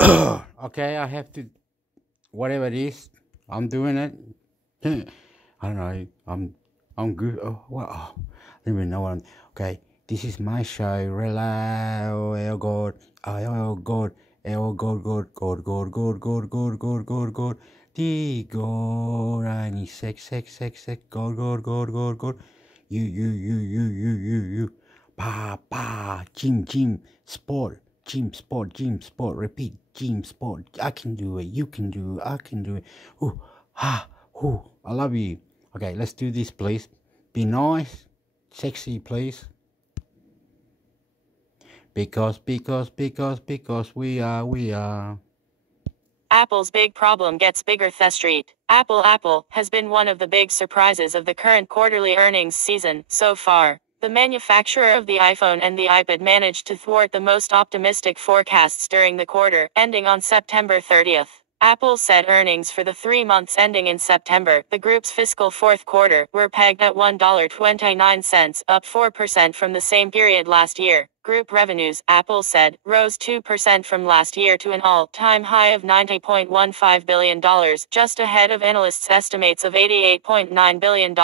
Okay, I have to, whatever it is, I'm doing it. I don't know. I'm good. Oh, well, oh, I don't even know what I'm. Okay, this is my show. Relax. Oh God. Oh God. Oh God. God. God. God. God. God. God. God. God. God. The God. I need sex. Sex. Sex. Sex. God. God. God. God. God. You. Pa. Pa. Gym. Gym. Sport. Gym. Sport. Gym. Sport. Repeat. Gym. Sport. I can do it. You can do it. I can do it. Ooh. Ha. Ooh. I love you. Okay, let's do this, please. Be nice, sexy, please. Because we are. Apple's big problem gets bigger. The Street. Apple has been one of the big surprises of the current quarterly earnings season so far. The manufacturer of the iPhone and the iPad managed to thwart the most optimistic forecasts during the quarter, ending on September 30th. Apple said earnings for the 3 months ending in September, the group's fiscal fourth quarter, were pegged at $1.29, up 4% from the same period last year. Group revenues, Apple said, rose 2% from last year to an all-time high of $90.15 billion, just ahead of analysts' estimates of $88.9 billion.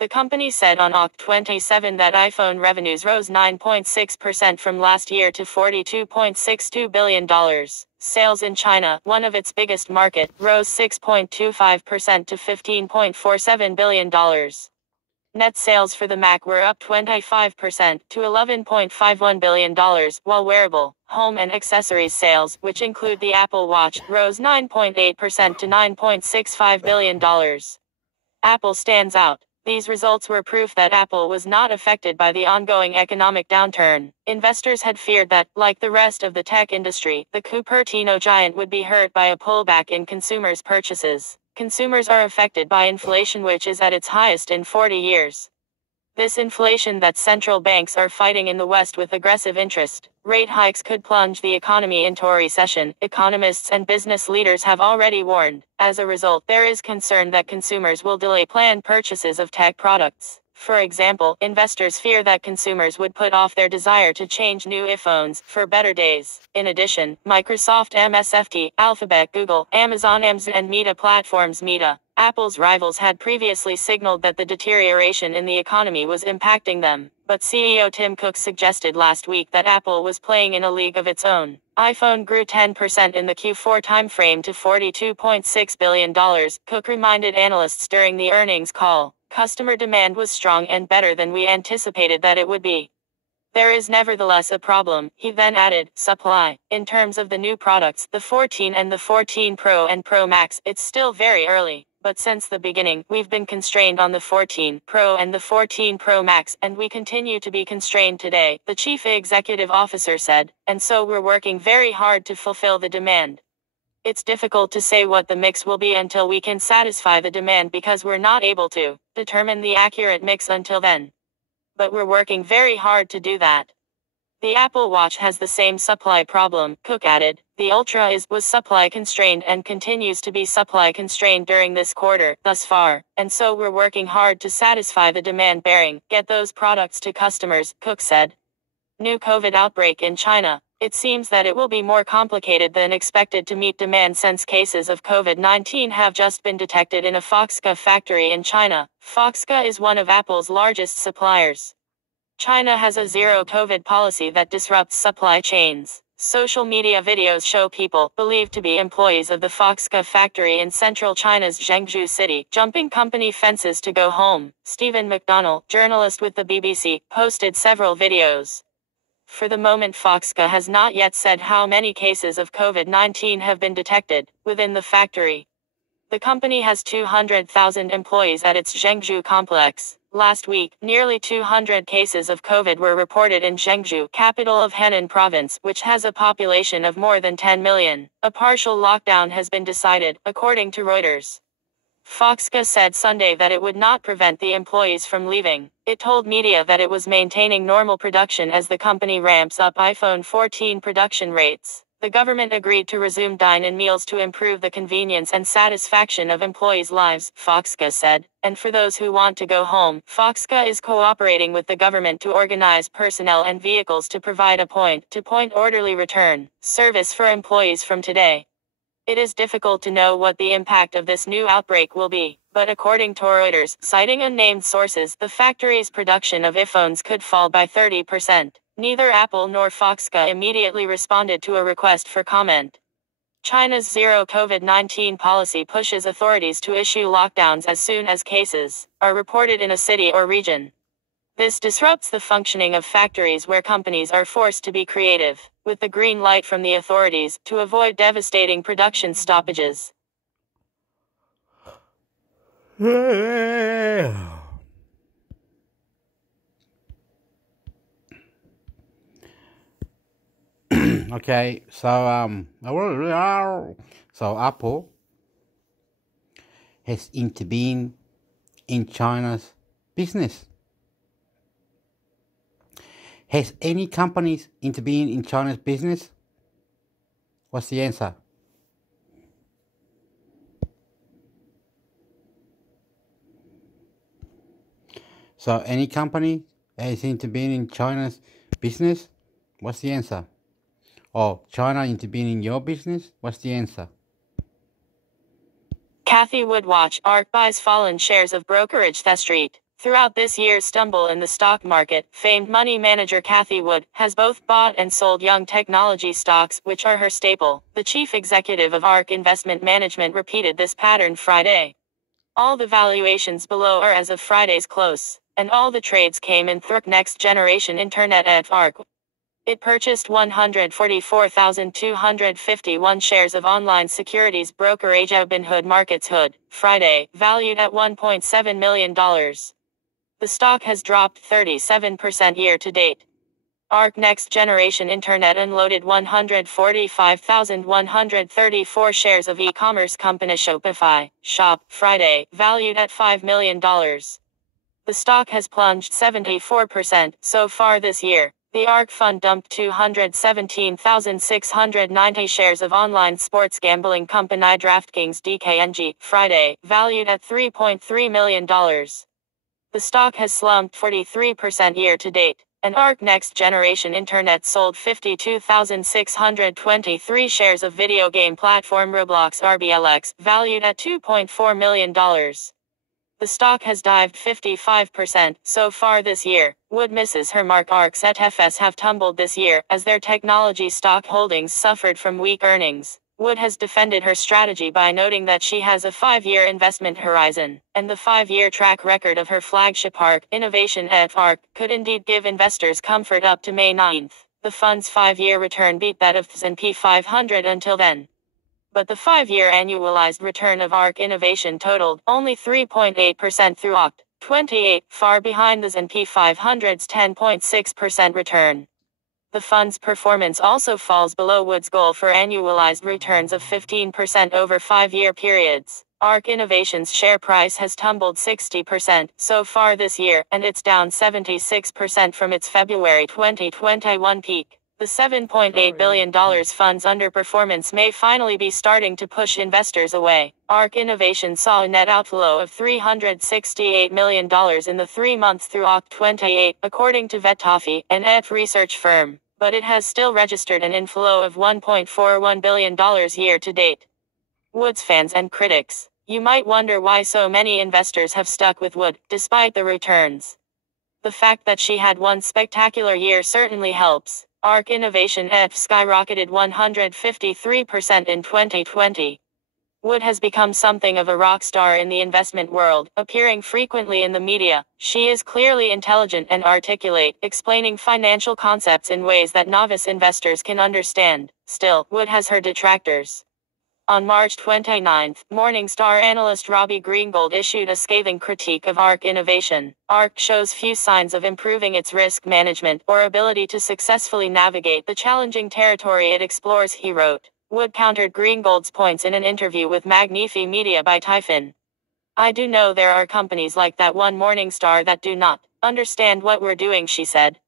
The company said on October 27 that iPhone revenues rose 9.6% from last year to $42.62 billion. Sales in China, one of its biggest market, rose 6.25% to $15.47 billion. Net sales for the Mac were up 25% to $11.51 billion, while wearable, home and accessories sales, which include the Apple Watch, rose 9.8% to $9.65 billion. Apple stands out. These results were proof that Apple was not affected by the ongoing economic downturn. Investors had feared that, like the rest of the tech industry, the Cupertino giant would be hurt by a pullback in consumers' purchases. Consumers are affected by inflation, which is at its highest in 40 years. This inflation that central banks are fighting in the West with aggressive interest rate hikes could plunge the economy into a recession, economists and business leaders have already warned. As a result, there is concern that consumers will delay planned purchases of tech products. For example, investors fear that consumers would put off their desire to change new iPhones for better days. In addition, Microsoft MSFT, Alphabet, Google, Amazon and Meta platforms Meta, Apple's rivals had previously signaled that the deterioration in the economy was impacting them. But CEO Tim Cook suggested last week that Apple was playing in a league of its own. iPhone grew 10% in the Q4 timeframe to $42.6 billion, Cook reminded analysts during the earnings call. Customer demand was strong and better than we anticipated that it would be. There is nevertheless a problem, he then added, supply. In terms of the new products, the 14 and the 14 Pro and Pro Max, it's still very early. But since the beginning, we've been constrained on the 14 Pro and the 14 Pro Max, and we continue to be constrained today, the chief executive officer said, and so we're working very hard to fulfill the demand. It's difficult to say what the mix will be until we can satisfy the demand because we're not able to determine the accurate mix until then. But we're working very hard to do that. The Apple Watch has the same supply problem, Cook added. The Ultra was supply constrained and continues to be supply constrained during this quarter, thus far, and so we're working hard to satisfy the demand get those products to customers, Cook said. New COVID outbreak in China. It seems that it will be more complicated than expected to meet demand since cases of COVID-19 have just been detected in a Foxconn factory in China. Foxconn is one of Apple's largest suppliers. China has a zero-COVID policy that disrupts supply chains. Social media videos show people, believed to be employees of the Foxconn factory in central China's Zhengzhou city, jumping company fences to go home. Stephen McDonnell, journalist with the BBC, posted several videos. For the moment, Foxconn has not yet said how many cases of COVID-19 have been detected within the factory. The company has 200,000 employees at its Zhengzhou complex. Last week, nearly 200 cases of COVID were reported in Zhengzhou, capital of Henan province, which has a population of more than 10 million. A partial lockdown has been decided, according to Reuters. Foxconn said Sunday that it would not prevent the employees from leaving. It told media that it was maintaining normal production as the company ramps up iPhone 14 production rates. The government agreed to resume dine-in meals to improve the convenience and satisfaction of employees' lives, Foxca said. And for those who want to go home, Foxca is cooperating with the government to organize personnel and vehicles to provide a point-to-point orderly return service for employees from today. It is difficult to know what the impact of this new outbreak will be, but according to Reuters, citing unnamed sources, the factory's production of iPhones could fall by 30%. Neither Apple nor Foxca immediately responded to a request for comment. China's zero COVID-19 policy pushes authorities to issue lockdowns as soon as cases are reported in a city or region. This disrupts the functioning of factories where companies are forced to be creative, with the green light from the authorities, to avoid devastating production stoppages. Okay, so Apple has intervened in China's business. Has any companies intervened in China's business? What's the answer? So any company has intervened in China's business? What's the answer? Oh, China intervened in your business? What's the answer? Cathie Wood watch ARK buys fallen shares of brokerage Thea Street. Throughout this year's stumble in the stock market, famed money manager Cathie Wood has both bought and sold young technology stocks, which are her staple. The chief executive of ARK Investment Management repeated this pattern Friday. All the valuations below are as of Friday's close, and all the trades came in through next generation internet at ARK. It purchased 144,251 shares of online securities broker Robinhood Markets Hood, Friday, valued at $1.7 million. The stock has dropped 37% year to date. ARK Next Generation Internet unloaded 145,134 shares of e-commerce company Shopify, Shop, Friday, valued at $5 million. The stock has plunged 74% so far this year. The ARK fund dumped 217,690 shares of online sports gambling company DraftKings DKNG, Friday, valued at $3.3 million. The stock has slumped 43% year to date, and ARK Next Generation Internet sold 52,623 shares of video game platform Roblox RBLX, valued at $2.4 million. The stock has dived 55% so far this year. Wood misses her mark. ARK's ETFs have tumbled this year as their technology stock holdings suffered from weak earnings. Wood has defended her strategy by noting that she has a 5-year investment horizon, and the 5-year track record of her flagship ARK Innovation ARK could indeed give investors comfort up to May 9th. The fund's 5-year return beat that of the S&P 500 until then. But the 5-year annualized return of ARK Innovation totaled only 3.8% through Oct. 28, far behind the S&P 500's 10.6% return. The fund's performance also falls below Wood's goal for annualized returns of 15% over 5-year periods. ARK Innovation's share price has tumbled 60% so far this year, and it's down 76% from its February 2021 peak. The $7.8 billion fund's underperformance may finally be starting to push investors away. ARK Innovation saw a net outflow of $368 million in the 3 months through Oct. 28, according to Vetoffy, an ET research firm, but it has still registered an inflow of $1.41 billion year to date. Wood's fans and critics. You might wonder why so many investors have stuck with Wood, despite the returns. The fact that she had one spectacular year certainly helps. ARK Innovation ET skyrocketed 153% in 2020. Wood has become something of a rock star in the investment world, appearing frequently in the media. She is clearly intelligent and articulate, explaining financial concepts in ways that novice investors can understand. Still, Wood has her detractors. On March 29, Morningstar analyst Robbie Greengold issued a scathing critique of ARK Innovation. ARK shows few signs of improving its risk management or ability to successfully navigate the challenging territory it explores, he wrote. Wood countered Greengold's points in an interview with Magnifi Media by Typhon. I do know there are companies like that one Morningstar that do not understand what we're doing, she said.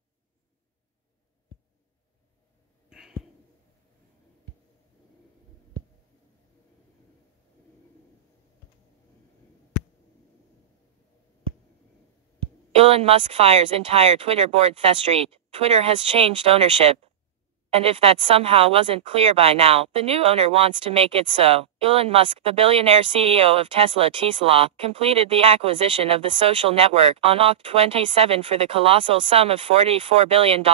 Elon Musk fires entire Twitter board. The Street. Twitter has changed ownership. And if that somehow wasn't clear by now, the new owner wants to make it so. Elon Musk, the billionaire CEO of Tesla, completed the acquisition of the social network on Oct 27 for the colossal sum of $44 billion.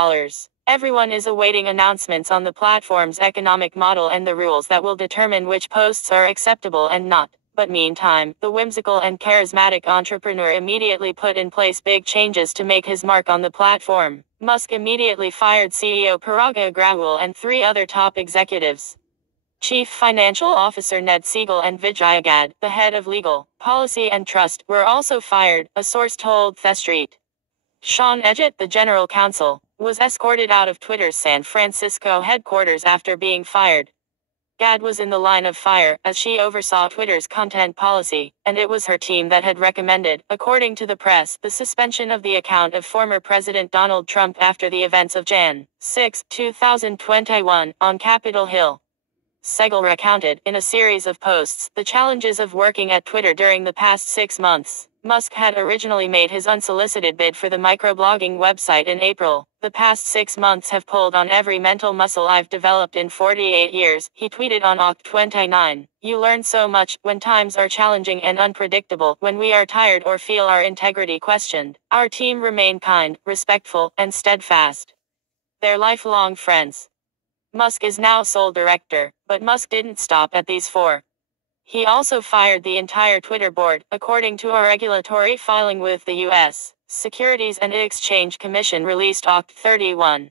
Everyone is awaiting announcements on the platform's economic model and the rules that will determine which posts are acceptable and not. But meantime, the whimsical and charismatic entrepreneur immediately put in place big changes to make his mark on the platform. Musk immediately fired CEO Parag Agrawal and 3 other top executives. Chief Financial Officer Ned Siegel and Vijay Gad, the head of legal, policy and trust, were also fired, a source told The Street. Sean Edgett, the general counsel, was escorted out of Twitter's San Francisco headquarters after being fired. Gad was in the line of fire, as she oversaw Twitter's content policy, and it was her team that had recommended, according to the press, the suspension of the account of former President Donald Trump after the events of Jan. 6, 2021, on Capitol Hill. Siegel recounted, in a series of posts, the challenges of working at Twitter during the past 6 months. Musk had originally made his unsolicited bid for the microblogging website in April. The past 6 months have pulled on every mental muscle I've developed in 48 years, he tweeted on Oct 29. You learn so much, when times are challenging and unpredictable, when we are tired or feel our integrity questioned. Our team remain kind, respectful, and steadfast. They're lifelong friends. Musk is now sole director, but Musk didn't stop at these 4. He also fired the entire Twitter board, according to a regulatory filing with the U.S. Securities and Exchange Commission released Oct 31.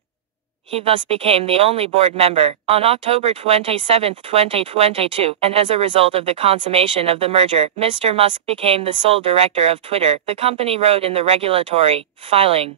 He thus became the only board member, on October 27, 2022, and as a result of the consummation of the merger, Mr. Musk became the sole director of Twitter, the company wrote in the regulatory filing.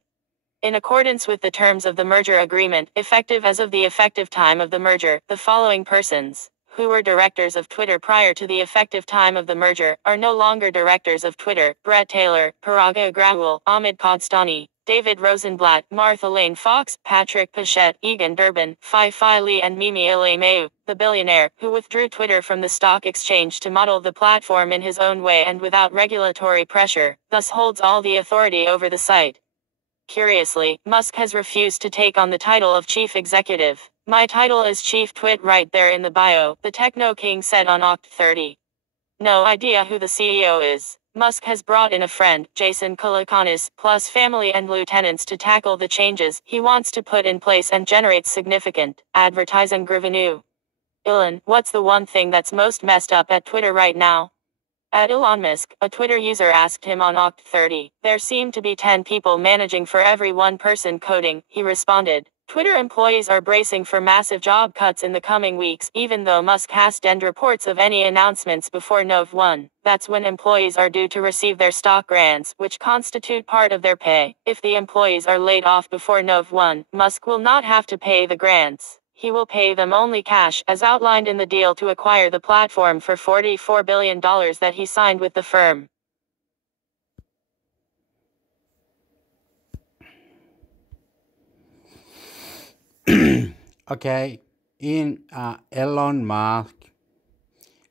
In accordance with the terms of the merger agreement, effective as of the effective time of the merger, the following persons, who were directors of Twitter prior to the effective time of the merger, are no longer directors of Twitter: Brett Taylor, Parag Agrawal, Ahmed Kodstani, David Rosenblatt, Martha Lane Fox, Patrick Pichette, Egan Durbin, Fai Li and Mimi Alameu, the billionaire, who withdrew Twitter from the stock exchange to model the platform in his own way and without regulatory pressure, thus holds all the authority over the site. Curiously, Musk has refused to take on the title of chief executive. My title is chief twit right there in the bio, the techno king said on Oct 30. No idea who the CEO is. Musk has brought in a friend, Jason Calacanis, plus family and lieutenants to tackle the changes he wants to put in place and generate significant advertising revenue. Elon, what's the one thing that's most messed up at Twitter right now? At Elon Musk, a Twitter user asked him on Oct 30. There seem to be 10 people managing for every one person coding, he responded. Twitter employees are bracing for massive job cuts in the coming weeks, even though Musk has denied reports of any announcements before Nov 1. That's when employees are due to receive their stock grants, which constitute part of their pay. If the employees are laid off before Nov 1, Musk will not have to pay the grants. He will pay them only cash, as outlined in the deal to acquire the platform for $44 billion that he signed with the firm. Okay, Elon Musk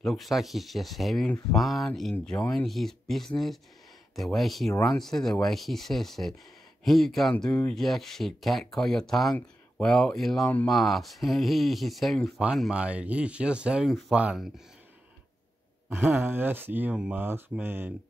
looks like he's just having fun, enjoying his business, the way he runs it, the way he says it. He can't do jack shit, can't call your tongue. Well, Elon Musk, he's having fun, mate. He's just having fun. That's Elon Musk, man.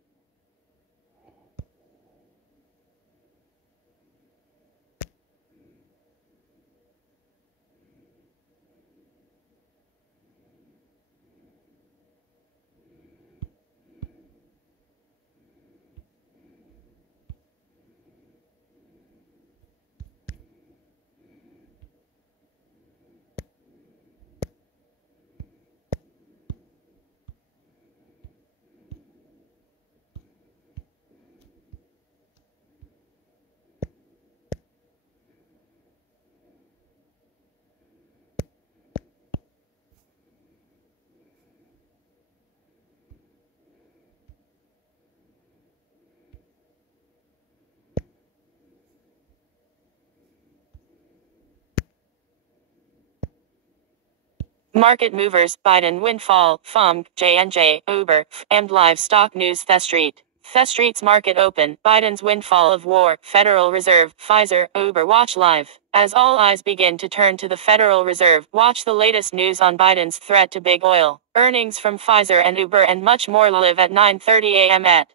Market movers, Biden windfall, FOMC, J&J, Uber, and live stock news. The Street. Thest Street's market open, Biden's windfall of war, Federal Reserve, Pfizer, Uber. Watch live. As all eyes begin to turn to the Federal Reserve, watch the latest news on Biden's threat to big oil, earnings from Pfizer and Uber, and much more live at 9:30 a.m. at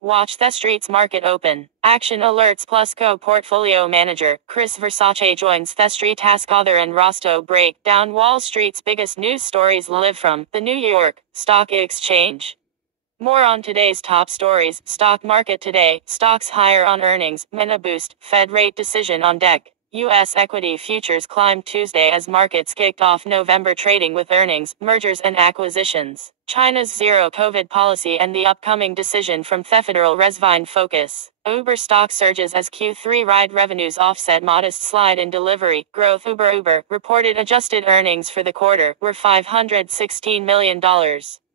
Watch Thest Street's market open. Action Alerts Plus co-portfolio manager, Chris Versace joins Thest Street Task Author and Rosto break down Wall Street's biggest news stories live from the New York Stock Exchange. More on today's top stories. Stock market today, stocks higher on earnings, Meta boost, Fed rate decision on deck. U.S. equity futures climbed Tuesday as markets kicked off November trading with earnings, mergers and acquisitions, China's zero-COVID policy and the upcoming decision from the Federal Reserve in focus. Uber stock surges as Q3 ride revenues offset modest slide in delivery growth. Uber reported adjusted earnings for the quarter were $516 million,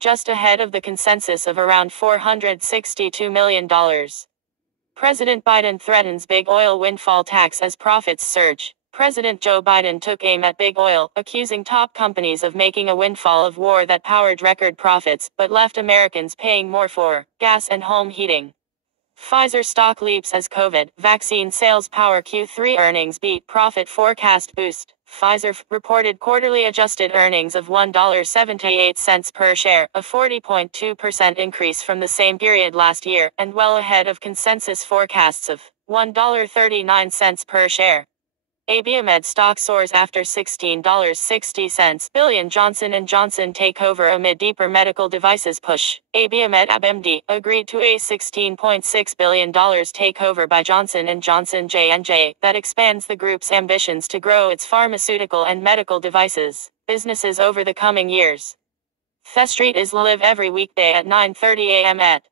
just ahead of the consensus of around $462 million. President Biden threatens big oil windfall tax as profits surge. President Joe Biden took aim at big oil, accusing top companies of making a windfall of war that powered record profits, but left Americans paying more for gas and home heating. Pfizer stock leaps as COVID vaccine sales power Q3 earnings beat profit forecast boost. Pfizer reported quarterly adjusted earnings of $1.78 per share, a 40.2% increase from the same period last year, and well ahead of consensus forecasts of $1.39 per share. Abiomed stock soars after $16.60 billion Johnson & Johnson takeover amid deeper medical devices push. Abiomed AbbMD agreed to a $16.6 billion takeover by Johnson & Johnson J&J that expands the group's ambitions to grow its pharmaceutical and medical devices businesses over the coming years. Thest Street is live every weekday at 9:30 a.m. at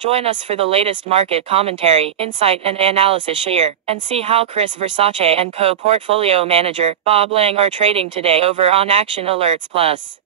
Join us for the latest market commentary, insight and analysis here, and see how Chris Versace and co-portfolio manager, Bob Lang are trading today over on Action Alerts Plus.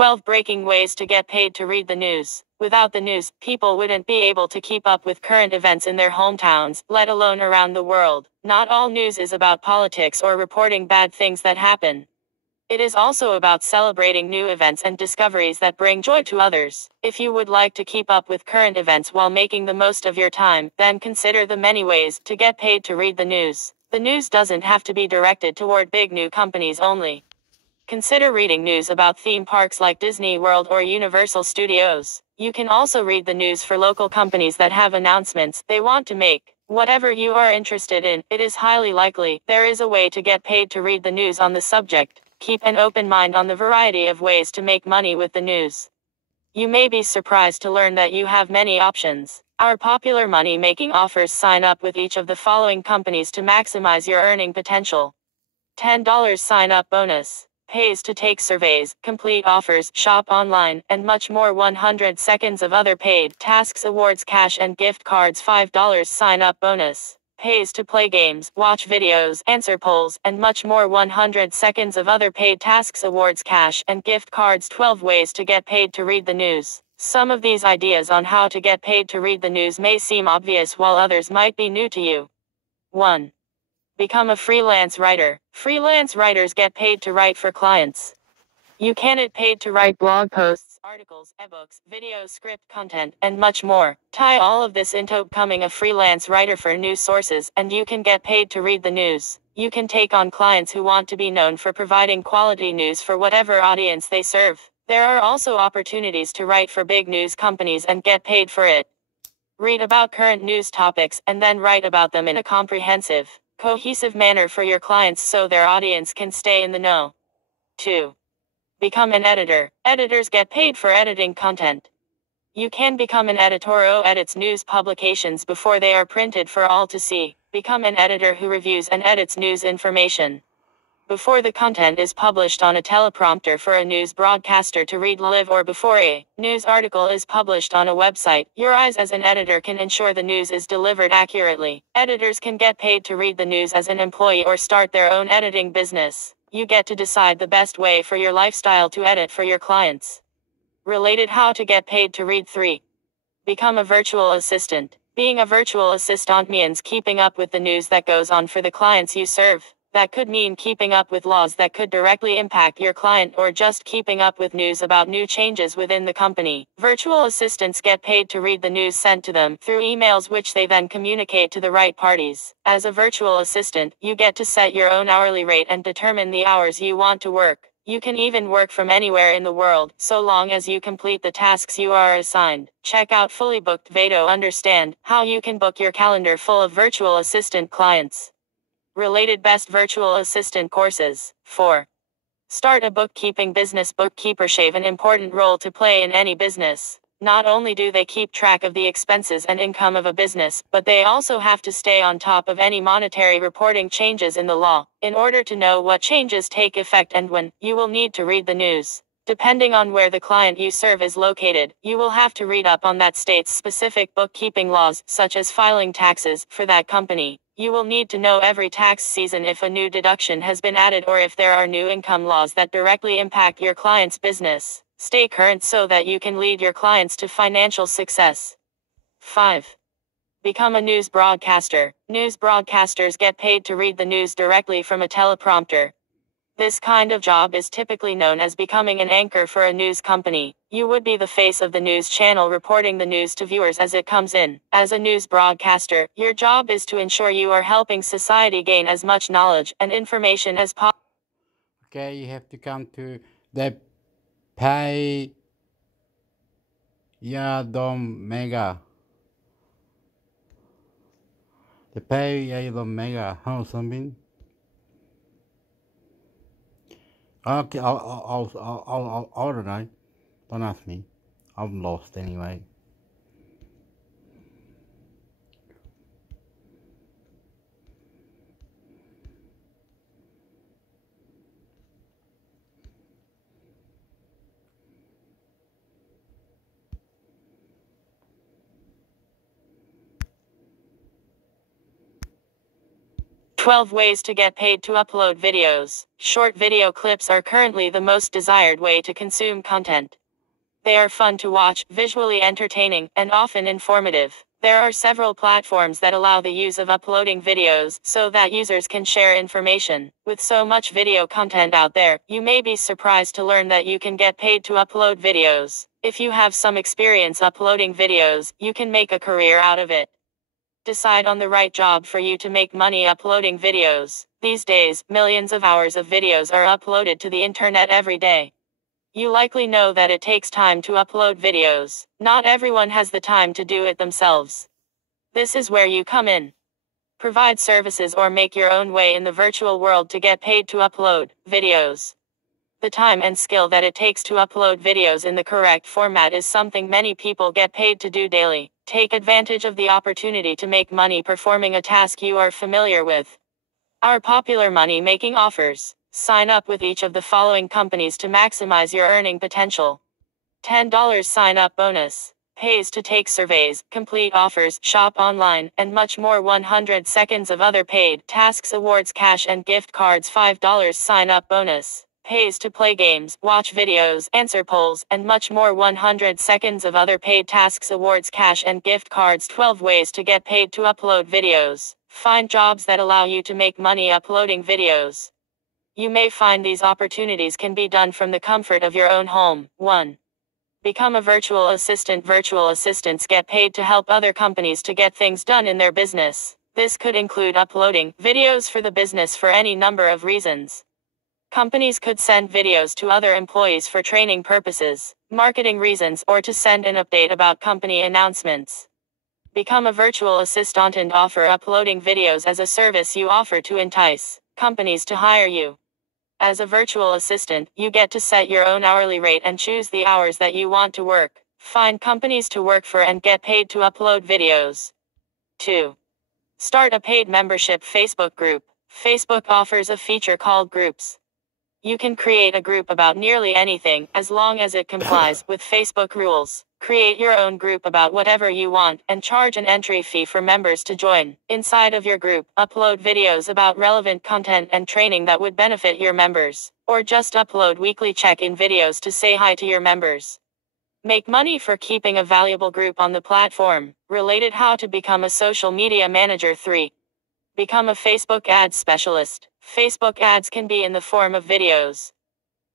12 breaking ways to get paid to read the news. Without the news, people wouldn't be able to keep up with current events in their hometowns, let alone around the world. Not all news is about politics or reporting bad things that happen. It is also about celebrating new events and discoveries that bring joy to others. If you would like to keep up with current events while making the most of your time, then consider the many ways to get paid to read the news. The news doesn't have to be directed toward big new companies only. Consider reading news about theme parks like Disney World or Universal Studios. You can also read the news for local companies that have announcements they want to make. Whatever you are interested in, it is highly likely there is a way to get paid to read the news on the subject. Keep an open mind on the variety of ways to make money with the news. You may be surprised to learn that you have many options. Our popular money-making offers sign up with each of the following companies to maximize your earning potential. $10 sign-up bonus. Pays to take surveys, complete offers, shop online, and much more. 100 seconds of other paid tasks, awards, cash and gift cards. $5 sign-up bonus. Pays to play games, watch videos, answer polls, and much more. 100 seconds of other paid tasks, awards, cash, and gift cards. 12 ways to get paid to read the news. Some of these ideas on how to get paid to read the news may seem obvious while others might be new to you. 1. Become a freelance writer. Freelance writers get paid to write for clients. You can get paid to write blog posts, articles, ebooks, video, script content, and much more. Tie all of this into becoming a freelance writer for news sources, and you can get paid to read the news. You can take on clients who want to be known for providing quality news for whatever audience they serve. There are also opportunities to write for big news companies and get paid for it. Read about current news topics, and then write about them in a comprehensive, cohesive manner for your clients so their audience can stay in the know. 2. Become an editor. Editors get paid for editing content. You can become an editor who edits news publications before they are printed for all to see. Become an editor who reviews and edits news information before the content is published on a teleprompter for a news broadcaster to read live, or before a news article is published on a website. Your eyes as an editor can ensure the news is delivered accurately. Editors can get paid to read the news as an employee or start their own editing business. You get to decide the best way for your lifestyle to edit for your clients. Related how to get paid to read. 3. Become a virtual assistant. Being a virtual assistant means keeping up with the news that goes on for the clients you serve. That could mean keeping up with laws that could directly impact your client, or just keeping up with news about new changes within the company. Virtual assistants get paid to read the news sent to them through emails, which they then communicate to the right parties. As a virtual assistant, you get to set your own hourly rate and determine the hours you want to work. You can even work from anywhere in the world, so long as you complete the tasks you are assigned. Check out Fully Booked Video. Understand how you can book your calendar full of virtual assistant clients. Related best virtual assistant courses. 4. Start a bookkeeping business. Bookkeepers have an important role to play in any business. Not only do they keep track of the expenses and income of a business, but they also have to stay on top of any monetary reporting changes in the law. In order to know what changes take effect and when, you will need to read the news. Depending on where the client you serve is located, you will have to read up on that state's specific bookkeeping laws, such as filing taxes, for that company. You will need to know every tax season if a new deduction has been added or if there are new income laws that directly impact your client's business. Stay current so that you can lead your clients to financial success. 5. Become a news broadcaster. News broadcasters get paid to read the news directly from a teleprompter. This kind of job is typically known as becoming an anchor for a news company. You would be the face of the news channel, reporting the news to viewers as it comes in. As a news broadcaster, your job is to ensure you are helping society gain as much knowledge and information as possible. Okay, you have to come to the pay Yadom Mega. The pay Yadom Mega. How something? Okay, I don't know. Don't ask me. I'm lost anyway. 12 ways to get paid to upload videos. Short video clips are currently the most desired way to consume content. They are fun to watch, visually entertaining, and often informative. There are several platforms that allow the use of uploading videos so that users can share information. With so much video content out there, you may be surprised to learn that you can get paid to upload videos. If you have some experience uploading videos, you can make a career out of it. Decide on the right job for you to make money uploading videos. These days, millions of hours of videos are uploaded to the internet every day. You likely know that it takes time to upload videos. Not everyone has the time to do it themselves. This is where you come in. Provide services or make your own way in the virtual world to get paid to upload videos. The time and skill that it takes to upload videos in the correct format is something many people get paid to do daily. Take advantage of the opportunity to make money performing a task you are familiar with. Our popular money-making offers. Sign up with each of the following companies to maximize your earning potential. $10 sign-up bonus. Pays to take surveys, complete offers, shop online, and much more. 100 seconds of other paid tasks, awards, cash and gift cards. $5 sign-up bonus. Pays to play games, watch videos, answer polls, and much more. 100 seconds of other paid tasks, awards, cash and gift cards. 12 ways to get paid to upload videos. Find jobs that allow you to make money uploading videos. You may find these opportunities can be done from the comfort of your own home. 1. Become a virtual assistant. Virtual assistants get paid to help other companies to get things done in their business. This could include uploading videos for the business for any number of reasons. Companies could send videos to other employees for training purposes, marketing reasons, or to send an update about company announcements. Become a virtual assistant and offer uploading videos as a service you offer to entice companies to hire you. As a virtual assistant, you get to set your own hourly rate and choose the hours that you want to work. Find companies to work for and get paid to upload videos. 2. Start a paid membership Facebook group. Facebook offers a feature called groups. You can create a group about nearly anything, as long as it complies with Facebook rules. Create your own group about whatever you want, and charge an entry fee for members to join. Inside of your group, upload videos about relevant content and training that would benefit your members. Or just upload weekly check-in videos to say hi to your members. Make money for keeping a valuable group on the platform. Related how to become a social media manager. 3. Become a Facebook ads specialist. Facebook ads can be in the form of videos.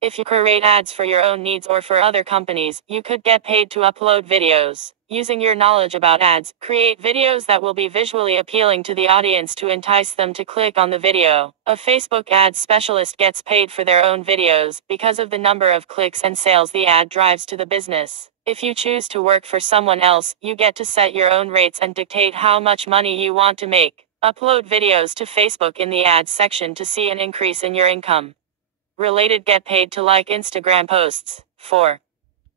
If you create ads for your own needs or for other companies, you could get paid to upload videos. Using your knowledge about ads, create videos that will be visually appealing to the audience to entice them to click on the video. A Facebook ads specialist gets paid for their own videos because of the number of clicks and sales the ad drives to the business. If you choose to work for someone else, you get to set your own rates and dictate how much money you want to make. Upload videos to Facebook in the ads section to see an increase in your income. Related get paid to like Instagram posts. 4.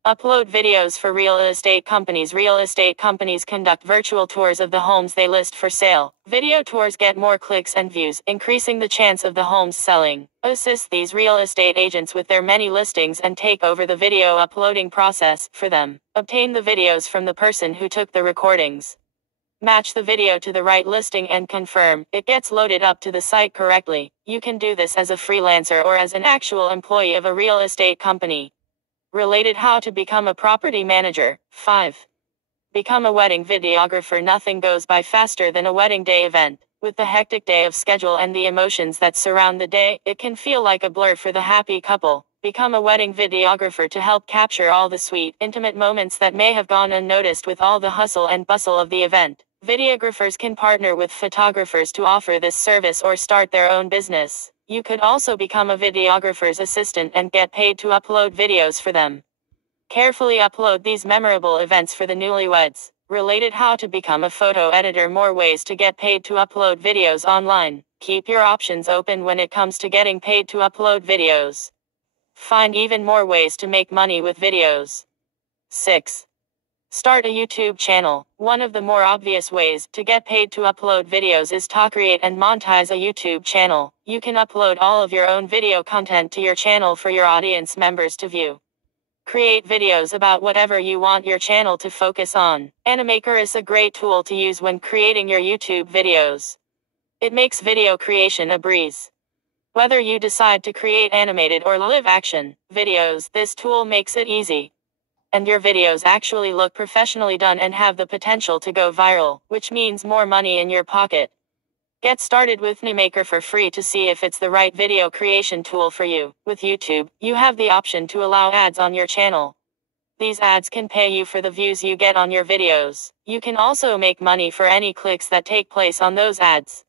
Upload videos for real estate companies. Real estate companies conduct virtual tours of the homes they list for sale. Video tours get more clicks and views, increasing the chance of the homes selling. Assist these real estate agents with their many listings and take over the video uploading process for them. Obtain the videos from the person who took the recordings. Match the video to the right listing and confirm it gets loaded up to the site correctly. You can do this as a freelancer or as an actual employee of a real estate company. Related how to become a property manager. 5. Become a wedding videographer. Nothing goes by faster than a wedding day event. With the hectic day of schedule and the emotions that surround the day, it can feel like a blur for the happy couple. Become a wedding videographer to help capture all the sweet, intimate moments that may have gone unnoticed with all the hustle and bustle of the event. Videographers can partner with photographers to offer this service or start their own business. You could also become a videographer's assistant and get paid to upload videos for them. Carefully upload these memorable events for the newlyweds. Related how to become a photo editor. More ways to get paid to upload videos online. Keep your options open when it comes to getting paid to upload videos. Find even more ways to make money with videos. 6. Start a YouTube channel. One of the more obvious ways to get paid to upload videos is to create and monetize a YouTube channel. You can upload all of your own video content to your channel for your audience members to view. Create videos about whatever you want your channel to focus on. Animaker is a great tool to use when creating your YouTube videos. It makes video creation a breeze. Whether you decide to create animated or live action videos, this tool makes it easy. And your videos actually look professionally done and have the potential to go viral, which means more money in your pocket. Get started with Maker for free to see if it's the right video creation tool for you. With YouTube, you have the option to allow ads on your channel. These ads can pay you for the views you get on your videos. You can also make money for any clicks that take place on those ads.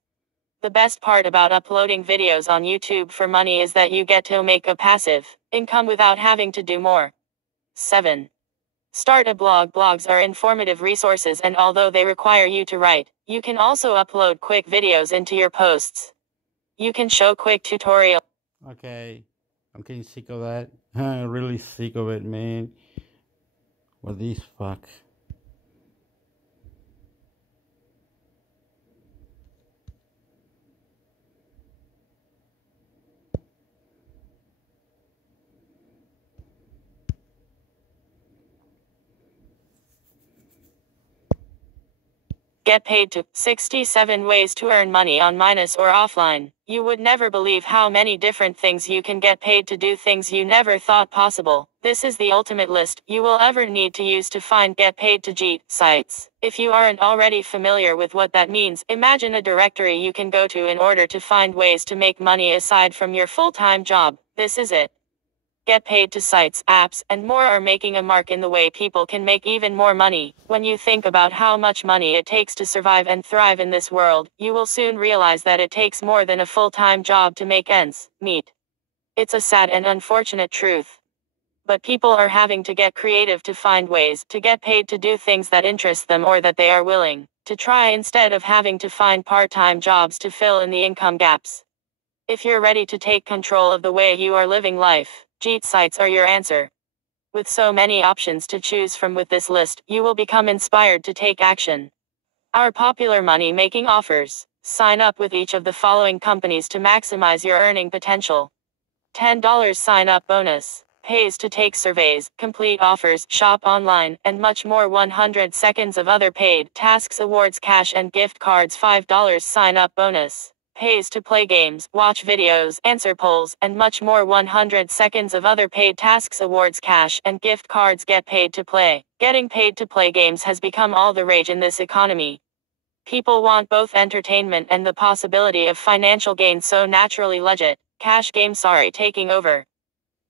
The best part about uploading videos on YouTube for money is that you get to make a passive income without having to do more. 7. Start a blog. Blogs are informative resources, and although they require you to write, you can also upload quick videos into your posts. You can show quick tutorials. Okay, I'm getting sick of that. I'm really sick of it, man. What this fuck? Get paid to 67 ways to earn money on Minus or offline. You would never believe how many different things you can get paid to do things you never thought possible. This is the ultimate list you will ever need to use to find get paid to cheat sites. If you aren't already familiar with what that means, imagine a directory you can go to in order to find ways to make money aside from your full-time job. This is it. Get paid to sites, apps, and more are making a mark in the way people can make even more money. When you think about how much money it takes to survive and thrive in this world, you will soon realize that it takes more than a full-time job to make ends meet. It's a sad and unfortunate truth. But people are having to get creative to find ways to get paid to do things that interest them or that they are willing to try instead of having to find part-time jobs to fill in the income gaps. If you're ready to take control of the way you are living life, cheat sites are your answer. With so many options to choose from with this list, you will become inspired to take action. Our popular money-making offers. Sign up with each of the following companies to maximize your earning potential. $10 sign-up bonus. Pays to take surveys, complete offers, shop online, and much more. 100 seconds of other paid tasks, awards, cash and gift cards. $5 sign-up bonus. Pays to play games, watch videos, answer polls, and much more. 100 seconds of other paid tasks, awards, cash, and gift cards. Get paid to play. Getting paid to play games has become all the rage in this economy. People want both entertainment and the possibility of financial gain, so naturally legit cash games are taking over.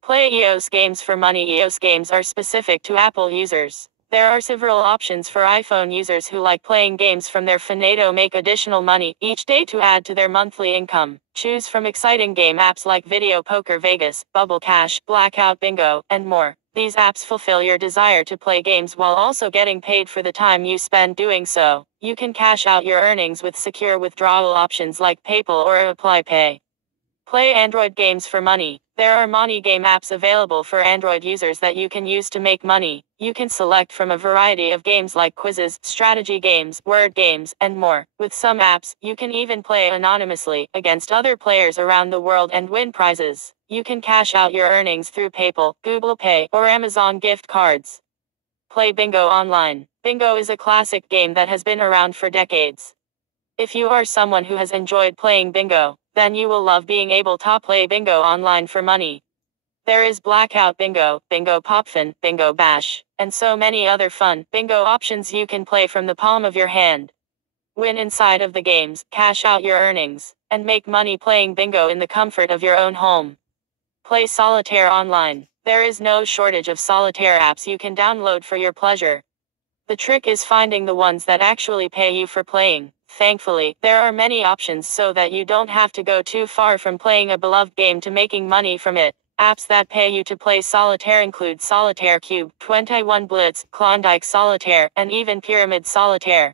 Play EOS games for money. EOS games are specific to Apple users. There are several options for iPhone users who like playing games from their phone to make additional money each day to add to their monthly income. Choose from exciting game apps like Video Poker Vegas, Bubble Cash, Blackout Bingo, and more. These apps fulfill your desire to play games while also getting paid for the time you spend doing so. You can cash out your earnings with secure withdrawal options like PayPal or Apply Pay. Play Android games for money. There are money game apps available for Android users that you can use to make money. You can select from a variety of games like quizzes, strategy games, word games, and more. With some apps, you can even play anonymously against other players around the world and win prizes. You can cash out your earnings through PayPal, Google Pay, or Amazon gift cards. Play Bingo online. Bingo is a classic game that has been around for decades. If you are someone who has enjoyed playing Bingo, then you will love being able to play Bingo online for money. There is Blackout Bingo, Bingo Popfin, Bingo Bash, and so many other fun bingo options you can play from the palm of your hand. Win inside of the games, cash out your earnings, and make money playing bingo in the comfort of your own home. Play Solitaire online. There is no shortage of solitaire apps you can download for your pleasure. The trick is finding the ones that actually pay you for playing. Thankfully, there are many options so that you don't have to go too far from playing a beloved game to making money from it. Apps that pay you to play solitaire include Solitaire Cube, 21 Blitz, Klondike Solitaire, and even Pyramid Solitaire.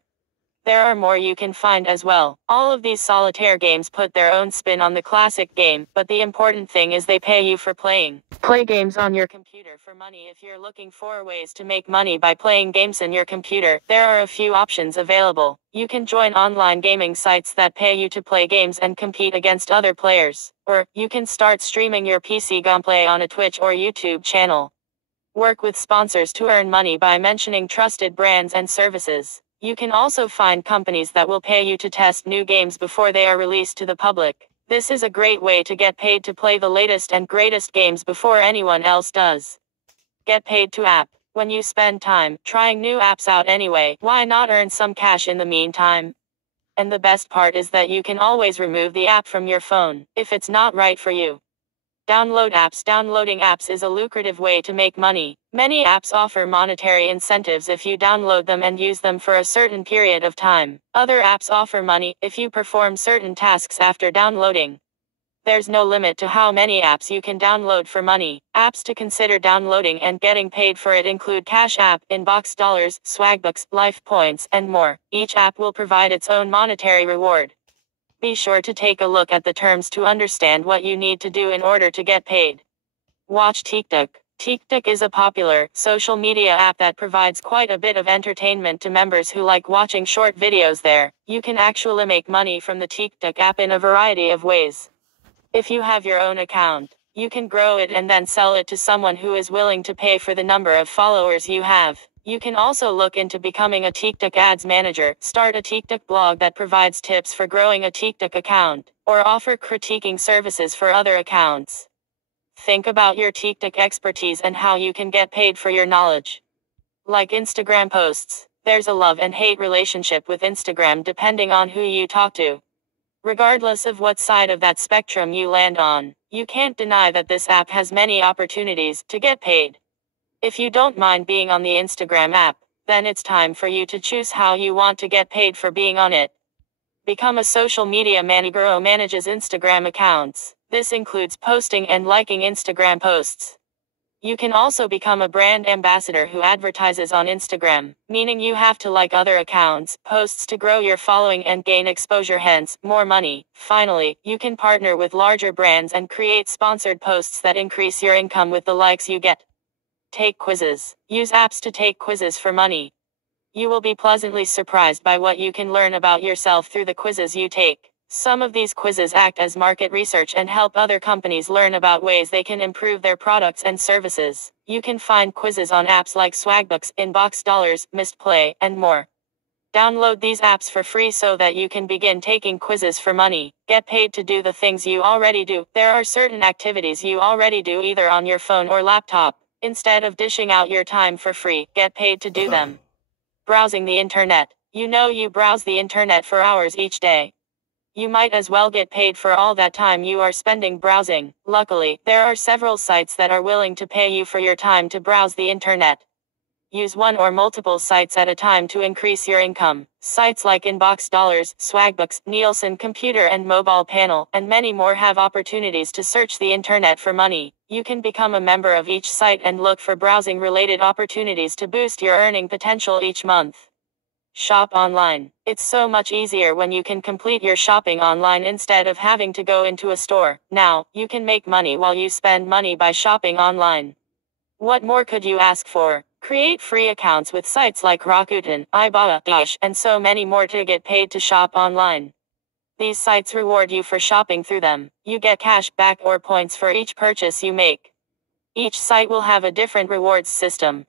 There are more you can find as well. All of these solitaire games put their own spin on the classic game, but the important thing is they pay you for playing. Play games on your computer for money. If you're looking for ways to make money by playing games on your computer, there are a few options available. You can join online gaming sites that pay you to play games and compete against other players. Or, you can start streaming your PC gameplay on a Twitch or YouTube channel. Work with sponsors to earn money by mentioning trusted brands and services. You can also find companies that will pay you to test new games before they are released to the public. This is a great way to get paid to play the latest and greatest games before anyone else does. Get paid to app. When you spend time trying new apps out anyway, why not earn some cash in the meantime? And the best part is that you can always remove the app from your phone if it's not right for you. Download apps. Downloading apps is a lucrative way to make money. Many apps offer monetary incentives if you download them and use them for a certain period of time. Other apps offer money if you perform certain tasks after downloading. There's no limit to how many apps you can download for money. Apps to consider downloading and getting paid for it include Cash App, Inbox Dollars, Swagbucks, Life Points, and more. Each app will provide its own monetary reward. Be sure to take a look at the terms to understand what you need to do in order to get paid. Watch TikTok. TikTok is a popular social media app that provides quite a bit of entertainment to members who like watching short videos there. You can actually make money from the TikTok app in a variety of ways. If you have your own account, you can grow it and then sell it to someone who is willing to pay for the number of followers you have. You can also look into becoming a TikTok ads manager, start a TikTok blog that provides tips for growing a TikTok account, or offer critiquing services for other accounts. Think about your TikTok expertise and how you can get paid for your knowledge. Like Instagram posts, there's a love and hate relationship with Instagram depending on who you talk to. Regardless of what side of that spectrum you land on, you can't deny that this app has many opportunities to get paid. If you don't mind being on the Instagram app, then it's time for you to choose how you want to get paid for being on it. Become a social media manager who manages Instagram accounts. This includes posting and liking Instagram posts. You can also become a brand ambassador who advertises on Instagram, meaning you have to like other accounts' posts to grow your following and gain exposure, hence, more money. Finally, you can partner with larger brands and create sponsored posts that increase your income with the likes you get. Take quizzes. Use apps to take quizzes for money. You will be pleasantly surprised by what you can learn about yourself through the quizzes you take. Some of these quizzes act as market research and help other companies learn about ways they can improve their products and services. You can find quizzes on apps like Swagbucks, Inbox Dollars, Play, and more. Download these apps for free so that you can begin taking quizzes for money. Get paid to do the things you already do. There are certain activities you already do either on your phone or laptop. Instead of dishing out your time for free, get paid to do them. Browsing the internet. You know you browse the internet for hours each day. You might as well get paid for all that time you are spending browsing. Luckily, there are several sites that are willing to pay you for your time to browse the internet. Use one or multiple sites at a time to increase your income. Sites like Inbox Dollars, Swagbucks, Nielsen Computer and Mobile Panel, and many more have opportunities to search the internet for money. You can become a member of each site and look for browsing-related opportunities to boost your earning potential each month. Shop online. It's so much easier when you can complete your shopping online instead of having to go into a store. Now, you can make money while you spend money by shopping online. What more could you ask for? Create free accounts with sites like Rakuten, Ibotta, Dash, and so many more to get paid to shop online. These sites reward you for shopping through them. You get cash back or points for each purchase you make. Each site will have a different rewards system.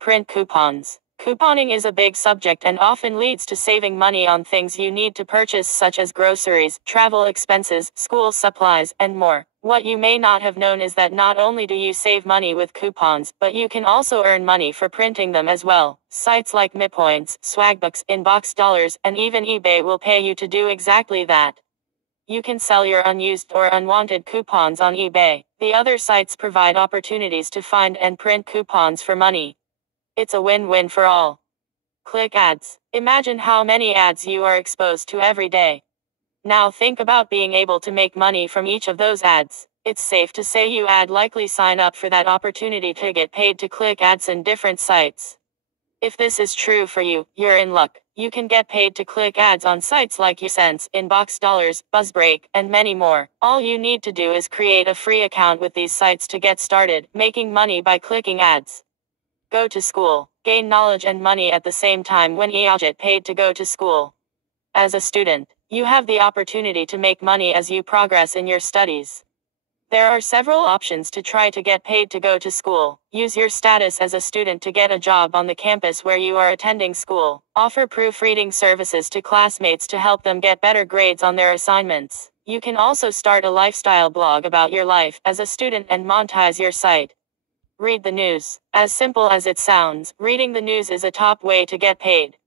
Print coupons. Couponing is a big subject and often leads to saving money on things you need to purchase such as groceries, travel expenses, school supplies, and more. What you may not have known is that not only do you save money with coupons, but you can also earn money for printing them as well. Sites like MiPoints, Swagbucks, Inbox Dollars, and even eBay will pay you to do exactly that. You can sell your unused or unwanted coupons on eBay. The other sites provide opportunities to find and print coupons for money. It's a win-win for all. Click ads. Imagine how many ads you are exposed to every day. Now think about being able to make money from each of those ads. It's safe to say you likely sign up for that opportunity to get paid to click ads in different sites. If this is true for you, you're in luck. You can get paid to click ads on sites like YouSense, Inbox Dollars, BuzzBreak, and many more. All you need to do is create a free account with these sites to get started making money by clicking ads. Go to school. Gain knowledge and money at the same time when you get paid to go to school. As a student, you have the opportunity to make money as you progress in your studies. There are several options to try to get paid to go to school. Use your status as a student to get a job on the campus where you are attending school. Offer proofreading services to classmates to help them get better grades on their assignments. You can also start a lifestyle blog about your life as a student and monetize your site. Read the news. As simple as it sounds, reading the news is a top way to get paid.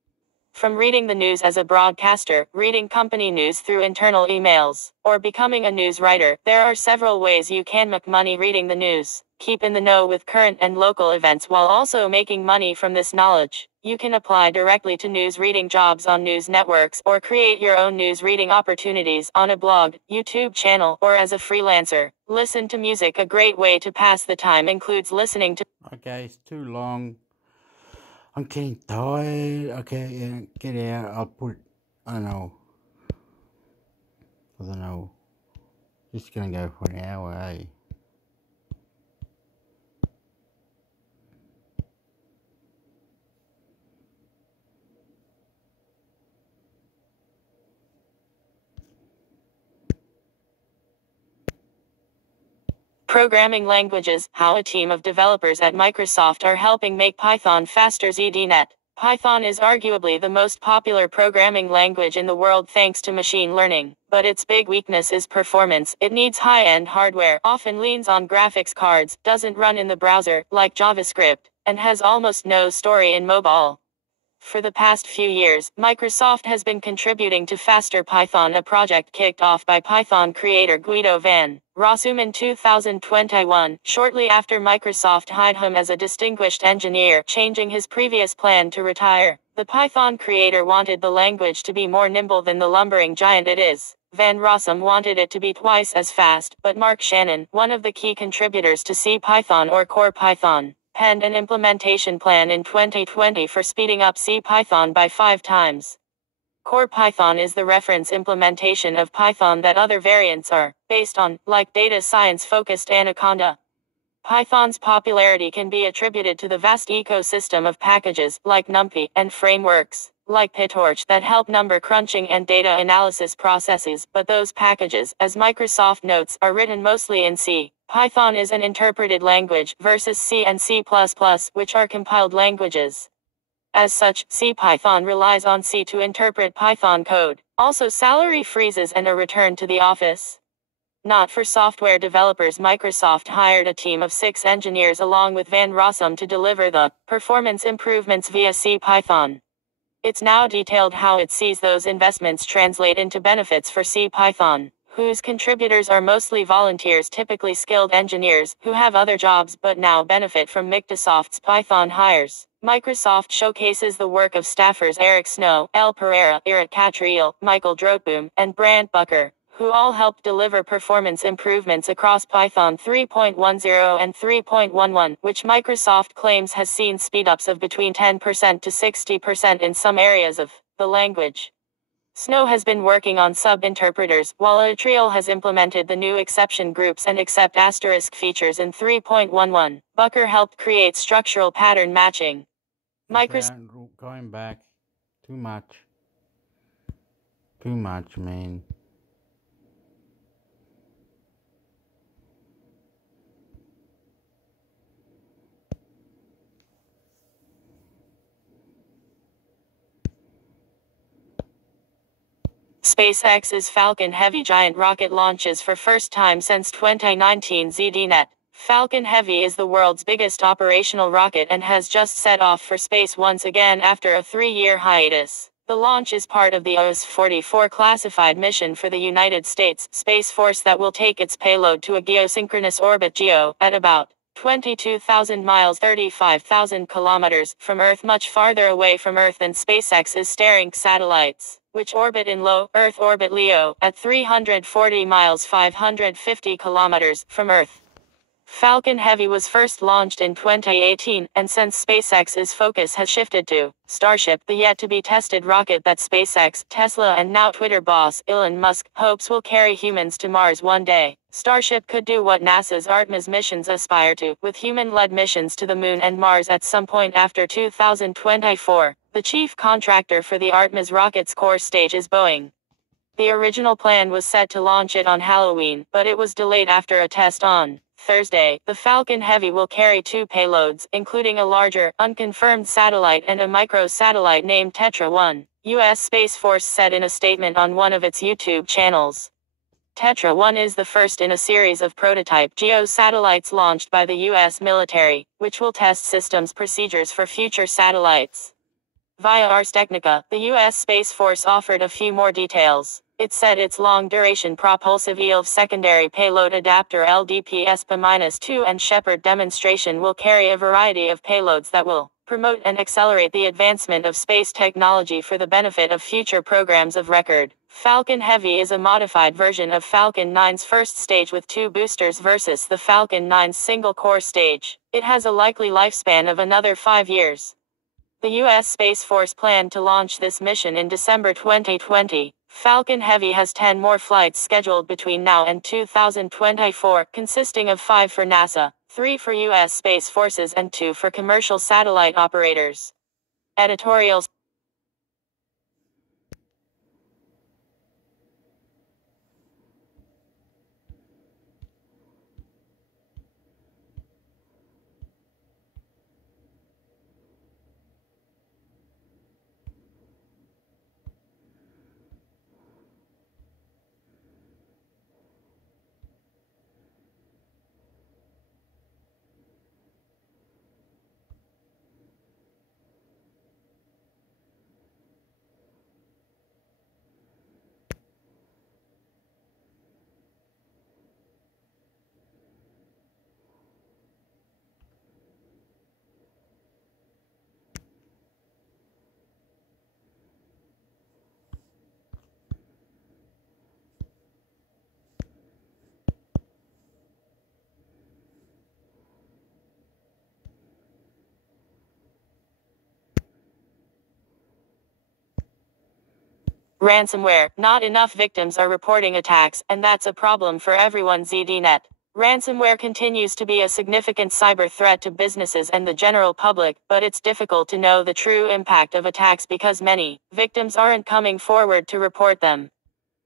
From reading the news as a broadcaster, reading company news through internal emails, or becoming a news writer, there are several ways you can make money reading the news. Keep in the know with current and local events while also making money from this knowledge. You can apply directly to news reading jobs on news networks or create your own news reading opportunities on a blog, YouTube channel, or as a freelancer. Listen to music. A great way to pass the time includes listening to... Okay, it's too long. I'm getting tired. Okay, yeah, get out. I'll put, I don't know. Just gonna go for an hour, eh? Programming languages, how a team of developers at Microsoft are helping make Python faster. ZDNet. Python is arguably the most popular programming language in the world thanks to machine learning, but its big weakness is performance. It needs high-end hardware, often leans on graphics cards, doesn't run in the browser, like JavaScript, and has almost no story in mobile. For the past few years, Microsoft has been contributing to Faster Python, a project kicked off by Python creator Guido van Rossum in 2021, shortly after Microsoft hired him as a distinguished engineer, changing his previous plan to retire. The Python creator wanted the language to be more nimble than the lumbering giant it is. Van Rossum wanted it to be twice as fast, but Mark Shannon, one of the key contributors to CPython or Core Python, penned an implementation plan in 2020 for speeding up CPython by 5 times. Core Python is the reference implementation of Python that other variants are based on, like data science-focused Anaconda. Python's popularity can be attributed to the vast ecosystem of packages, like NumPy, and frameworks, like PyTorch, that help number crunching and data analysis processes, but those packages, as Microsoft notes, are written mostly in C. Python is an interpreted language, versus C and C++, which are compiled languages. As such, CPython relies on C to interpret Python code. Also, salary freezes and a return to the office. Not for software developers. Microsoft hired a team of 6 engineers along with Van Rossum to deliver the performance improvements via CPython. It's now detailed how it sees those investments translate into benefits for CPython, whose contributors are mostly volunteers, typically skilled engineers, who have other jobs but now benefit from Microsoft's Python hires. Microsoft showcases the work of staffers Eric Snow, El Pereira, Eric Catriel, Michael Drotboom, and Brant Bucker, who all helped deliver performance improvements across Python 3.10 and 3.11, which Microsoft claims has seen speedups of between 10% to 60% in some areas of the language. Snow has been working on sub-interpreters, while Atrial has implemented the new exception groups and accept asterisk features in 3.11. Bucker helped create structural pattern matching. Microsoft going back too much, man. SpaceX's Falcon Heavy giant rocket launches for first time since 2019. ZDNet. Falcon Heavy is the world's biggest operational rocket and has just set off for space once again after a 3-year hiatus. The launch is part of the OS-44 classified mission for the United States Space Force that will take its payload to a geosynchronous orbit (GEO) at about 22,000 miles 35,000 kilometers from Earth, much farther away from Earth than SpaceX's Starlink satellites, which orbit in low Earth orbit (LEO) at 340 miles 550 kilometers from Earth. Falcon Heavy was first launched in 2018, and since SpaceX's focus has shifted to Starship, the yet-to-be-tested rocket that SpaceX, Tesla and now Twitter boss Elon Musk hopes will carry humans to Mars one day. Starship could do what NASA's Artemis missions aspire to, with human-led missions to the Moon and Mars at some point after 2024. The chief contractor for the Artemis rocket's core stage is Boeing. The original plan was set to launch it on Halloween, but it was delayed after a test on Thursday. The Falcon Heavy will carry 2 payloads, including a larger, unconfirmed satellite and a micro-satellite named Tetra-1, U.S. Space Force said in a statement on one of its YouTube channels. Tetra-1 is the first in a series of prototype GEO satellites launched by the U.S. military, which will test systems procedures for future satellites. Via Ars Technica, the U.S. Space Force offered a few more details. It said its long-duration propulsive ELV secondary payload adapter LDP-ESPA-2 and Shepard demonstration will carry a variety of payloads that will promote and accelerate the advancement of space technology for the benefit of future programs of record. Falcon Heavy is a modified version of Falcon 9's first stage with 2 boosters versus the Falcon 9's single-core stage. It has a likely lifespan of another 5 years. The U.S. Space Force planned to launch this mission in December 2020. Falcon Heavy has 10 more flights scheduled between now and 2024, consisting of 5 for NASA, 3 for U.S. Space Forces and 2 for commercial satellite operators. Editorials. Ransomware. Not enough victims are reporting attacks, and that's a problem for everyone. ZDNet. Ransomware continues to be a significant cyber threat to businesses and the general public, but it's difficult to know the true impact of attacks because many victims aren't coming forward to report them.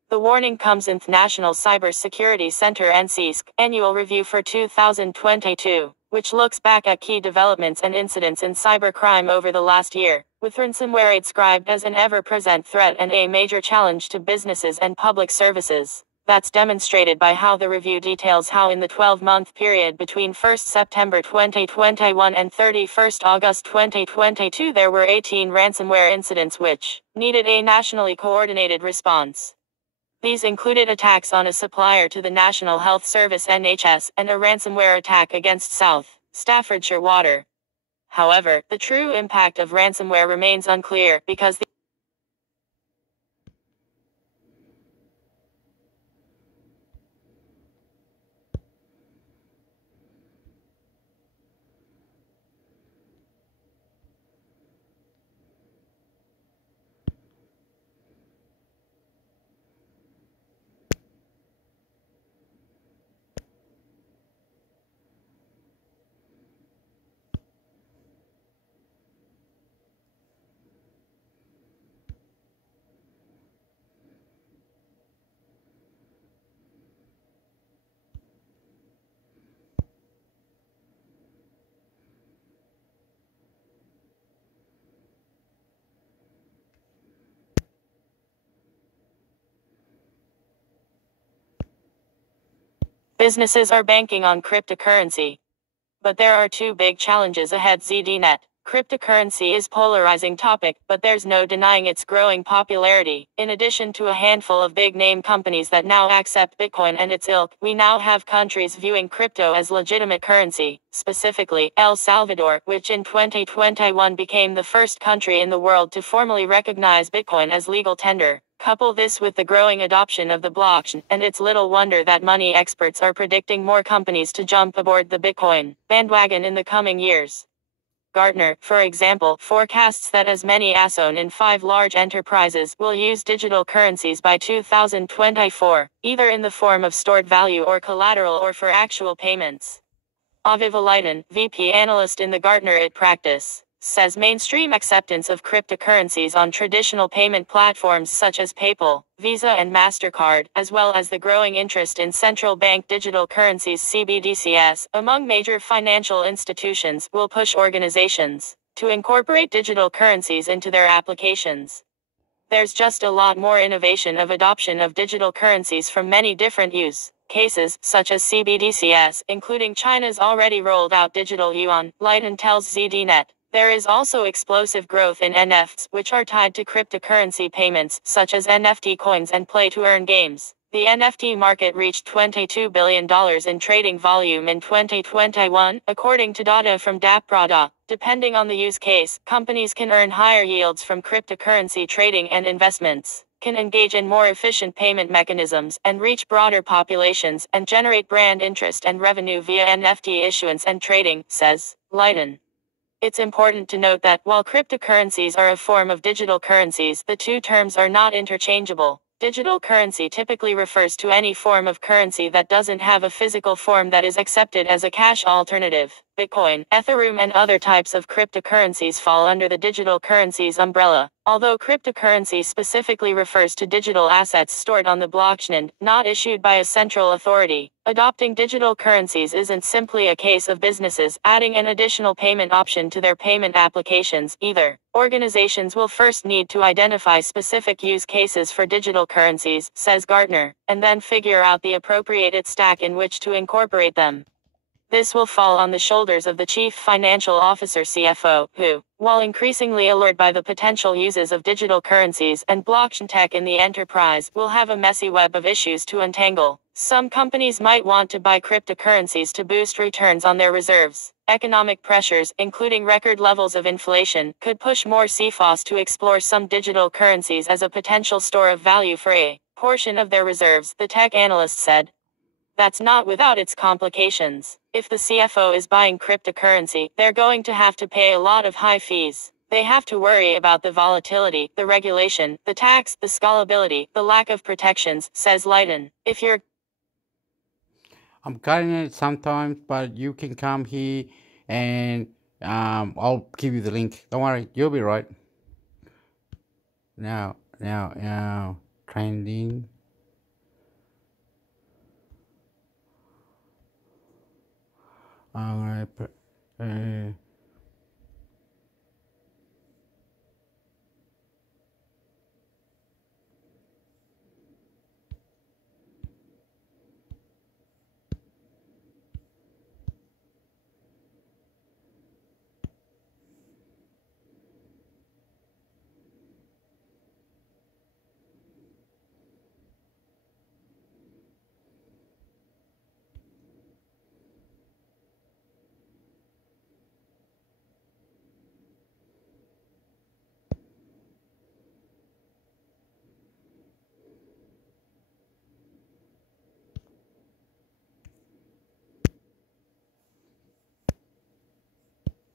The warning comes in the National Cybersecurity Center NCSC annual review for 2022, which looks back at key developments and incidents in cybercrime over the last year, with ransomware described as an ever-present threat and a major challenge to businesses and public services. That's demonstrated by how the review details how in the 12-month period between 1 September 2021 and 31 August 2022 there were 18 ransomware incidents which needed a nationally coordinated response. These included attacks on a supplier to the National Health Service (NHS) and a ransomware attack against South Staffordshire Water. However, the true impact of ransomware remains unclear because the businesses are banking on cryptocurrency. But there are 2 big challenges ahead. ZDNet. Cryptocurrency is a polarizing topic, but there's no denying its growing popularity. In addition to a handful of big-name companies that now accept Bitcoin and its ilk, we now have countries viewing crypto as legitimate currency, specifically El Salvador, which in 2021 became the first country in the world to formally recognize Bitcoin as legal tender. Couple this with the growing adoption of the blockchain, and it's little wonder that money experts are predicting more companies to jump aboard the Bitcoin bandwagon in the coming years. Gartner, for example, forecasts that as many as 1 in 5 large enterprises will use digital currencies by 2024, either in the form of stored value or collateral or for actual payments. Aviva Leiten, VP analyst in the Gartner IT practice, says mainstream acceptance of cryptocurrencies on traditional payment platforms such as PayPal, Visa and MasterCard, as well as the growing interest in central bank digital currencies (CBDCs) among major financial institutions, will push organizations to incorporate digital currencies into their applications. There's just a lot more innovation of adoption of digital currencies from many different use cases, such as CBDCs, including China's already rolled out digital yuan, Lighten tells ZDNet. There is also explosive growth in NFTs, which are tied to cryptocurrency payments, such as NFT coins and play-to-earn games. The NFT market reached $22 billion in trading volume in 2021, according to data from Dapprada. Depending on the use case, companies can earn higher yields from cryptocurrency trading and investments, can engage in more efficient payment mechanisms, and reach broader populations, and generate brand interest and revenue via NFT issuance and trading, says Lighten. It's important to note that, while cryptocurrencies are a form of digital currencies, the two terms are not interchangeable. Digital currency typically refers to any form of currency that doesn't have a physical form that is accepted as a cash alternative. Bitcoin, Ethereum and other types of cryptocurrencies fall under the digital currencies umbrella, although cryptocurrency specifically refers to digital assets stored on the blockchain, not issued by a central authority. Adopting digital currencies isn't simply a case of businesses adding an additional payment option to their payment applications, either. Organizations will first need to identify specific use cases for digital currencies, says Gartner, and then figure out the appropriate stack in which to incorporate them. This will fall on the shoulders of the Chief Financial Officer (CFO), who, while increasingly allured by the potential uses of digital currencies and blockchain tech in the enterprise, will have a messy web of issues to untangle. Some companies might want to buy cryptocurrencies to boost returns on their reserves. Economic pressures, including record levels of inflation, could push more CFOs to explore some digital currencies as a potential store of value for a portion of their reserves, the tech analyst said. That's not without its complications. If the CFO is buying cryptocurrency, they're going to have to pay a lot of high fees. They have to worry about the volatility, the regulation, the tax, the scalability, the lack of protections, says Lighten. If you're I'm cutting it sometimes, but you can come here and I'll give you the link. Don't worry, you'll be right. Now, trending. All right,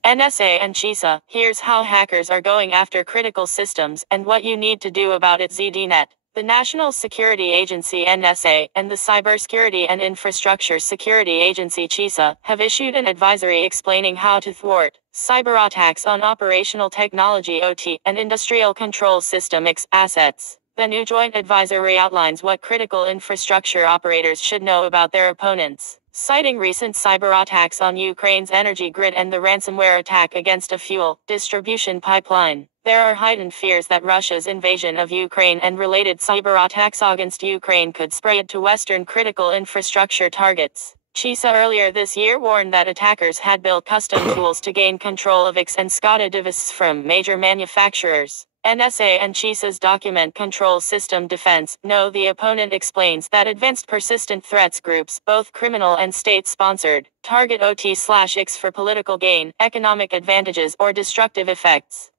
NSA and CISA, here's how hackers are going after critical systems and what you need to do about it. ZDNet. The National Security Agency (NSA) and the Cybersecurity and Infrastructure Security Agency (CISA) have issued an advisory explaining how to thwart cyber attacks on operational technology (OT) and industrial control system (ICS) assets. The new joint advisory outlines what critical infrastructure operators should know about their opponents, citing recent cyber attacks on Ukraine's energy grid and the ransomware attack against a fuel distribution pipeline. There are heightened fears that Russia's invasion of Ukraine and related cyber attacks against Ukraine could spread to Western critical infrastructure targets. CISA earlier this year warned that attackers had built custom tools to gain control of ICS and SCADA devices from major manufacturers. NSA and CISA's document control system defense. No, the opponent explains that advanced persistent threats groups, both criminal and state-sponsored, target OT/ICS for political gain, economic advantages, or destructive effects.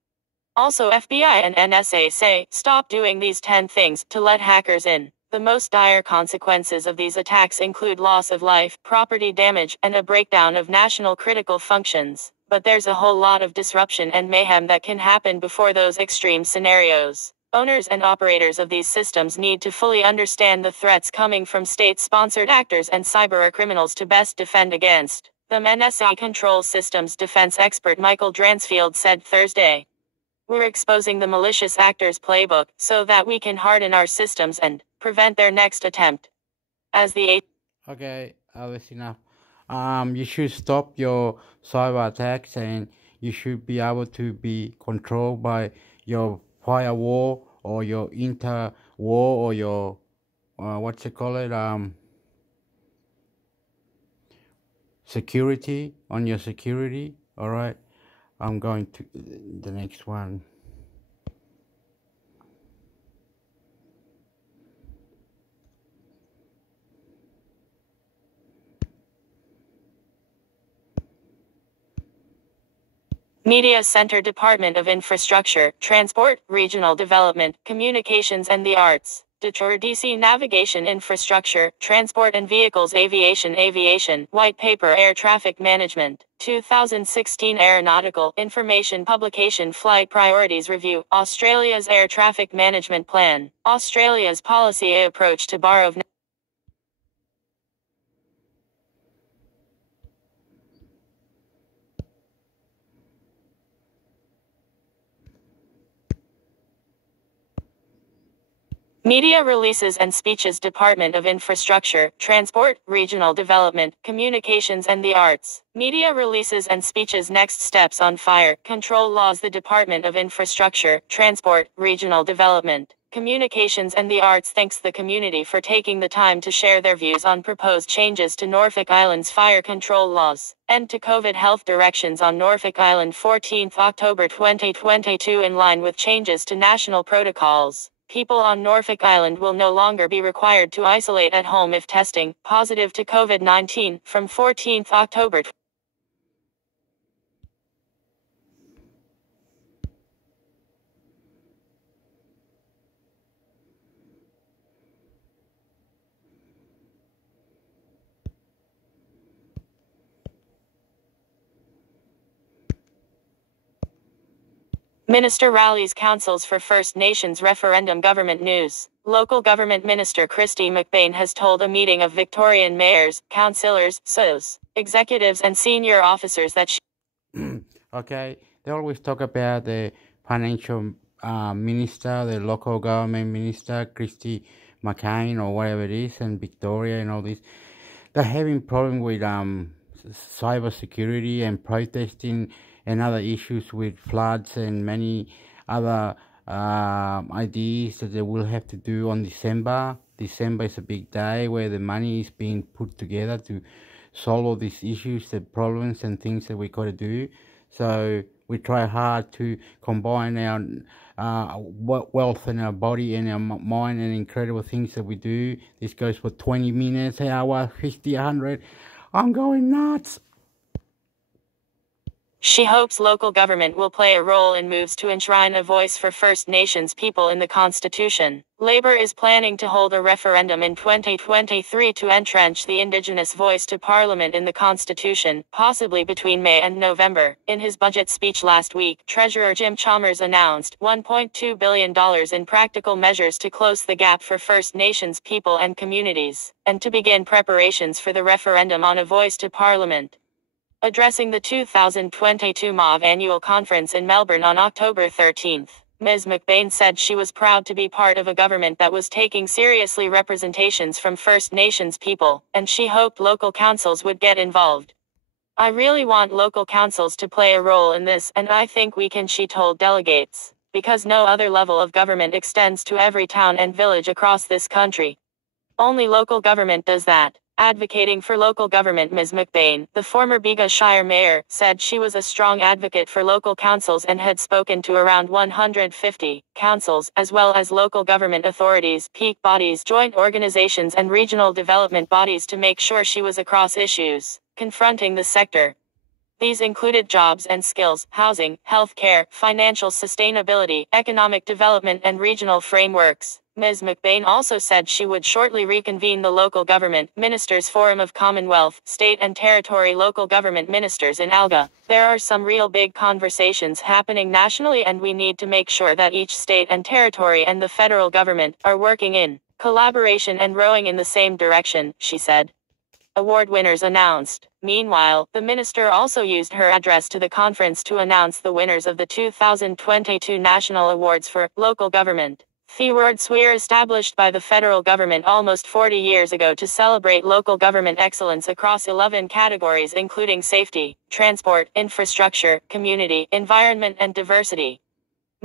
Also, FBI and NSA say, stop doing these 10 things to let hackers in. The most dire consequences of these attacks include loss of life, property damage, and a breakdown of national critical functions. But there's a whole lot of disruption and mayhem that can happen before those extreme scenarios. Owners and operators of these systems need to fully understand the threats coming from state-sponsored actors and cyber criminals to best defend against The NSA Control Systems defense expert Michael Dransfield said Thursday. We're exposing the malicious actors' playbook so that we can harden our systems and prevent their next attempt. As the Okay, that's enough. You should stop your cyber attacks, and you should be able to be controlled by your firewall or your interwall or your security on your security. All right, I'm going to the next one. Media Center Department of Infrastructure, Transport, Regional Development, Communications and the Arts. Detroit DC Navigation Infrastructure, Transport and Vehicles Aviation, White Paper Air Traffic Management, 2016 Aeronautical Information Publication Flight Priorities Review, Australia's Air Traffic Management Plan, Australia's policy approach to borrow of Media Releases and Speeches Department of Infrastructure, Transport, Regional Development, Communications and the Arts. Media Releases and Speeches Next Steps on Fire Control Laws. The Department of Infrastructure, Transport, Regional Development, Communications and the Arts thanks the community for taking the time to share their views on proposed changes to Norfolk Island's fire control laws. End to COVID health directions on Norfolk Island 14th October 2022 in line with changes to national protocols. People on Norfolk Island will no longer be required to isolate at home if testing positive to COVID-19 from 14th October. Minister rallies councils for First Nations referendum. Government news. Local government minister Christy McBain has told a meeting of Victorian mayors, councillors, SOs, executives and senior officers that she Okay, they always talk about the financial minister, the local government minister, Christy McCain or whatever it is, and Victoria and all this. They're having problem with cyber security and protesting and other issues with floods and many other ideas that they will have to do on December. December is a big day where the money is being put together to solve all these issues, the problems and things that we got to do. So we try hard to combine our wealth and our body and our mind and incredible things that we do. This goes for 20 minutes, an hour, 50, 100. I'm going nuts. She hopes local government will play a role in moves to enshrine a voice for First Nations people in the Constitution. Labour is planning to hold a referendum in 2023 to entrench the Indigenous voice to Parliament in the Constitution, possibly between May and November. In his budget speech last week, Treasurer Jim Chalmers announced $1.2 billion in practical measures to close the gap for First Nations people and communities, and to begin preparations for the referendum on a voice to Parliament. Addressing the 2022 MOV annual conference in Melbourne on October 13, Ms. McBain said she was proud to be part of a government that was taking seriously representations from First Nations people, and she hoped local councils would get involved. I really want local councils to play a role in this, and I think we can, she told delegates, because no other level of government extends to every town and village across this country. Only local government does that. Advocating for local government, Ms. McBain, the former Bega Shire mayor, said she was a strong advocate for local councils and had spoken to around 150 councils, as well as local government authorities, peak bodies, joint organizations and regional development bodies to make sure she was across issues confronting the sector. These included jobs and skills, housing, health care, financial sustainability, economic development and regional frameworks. Ms. McBain also said she would shortly reconvene the Local Government Ministers Forum of Commonwealth, State and Territory Local Government Ministers in Alga. There are some real big conversations happening nationally, and we need to make sure that each state and territory and the federal government are working in collaboration and rowing in the same direction, she said. Award winners announced. Meanwhile, the minister also used her address to the conference to announce the winners of the 2022 National Awards for Local Government. The awards were established by the federal government almost 40 years ago to celebrate local government excellence across 11 categories including safety, transport, infrastructure, community, environment and diversity.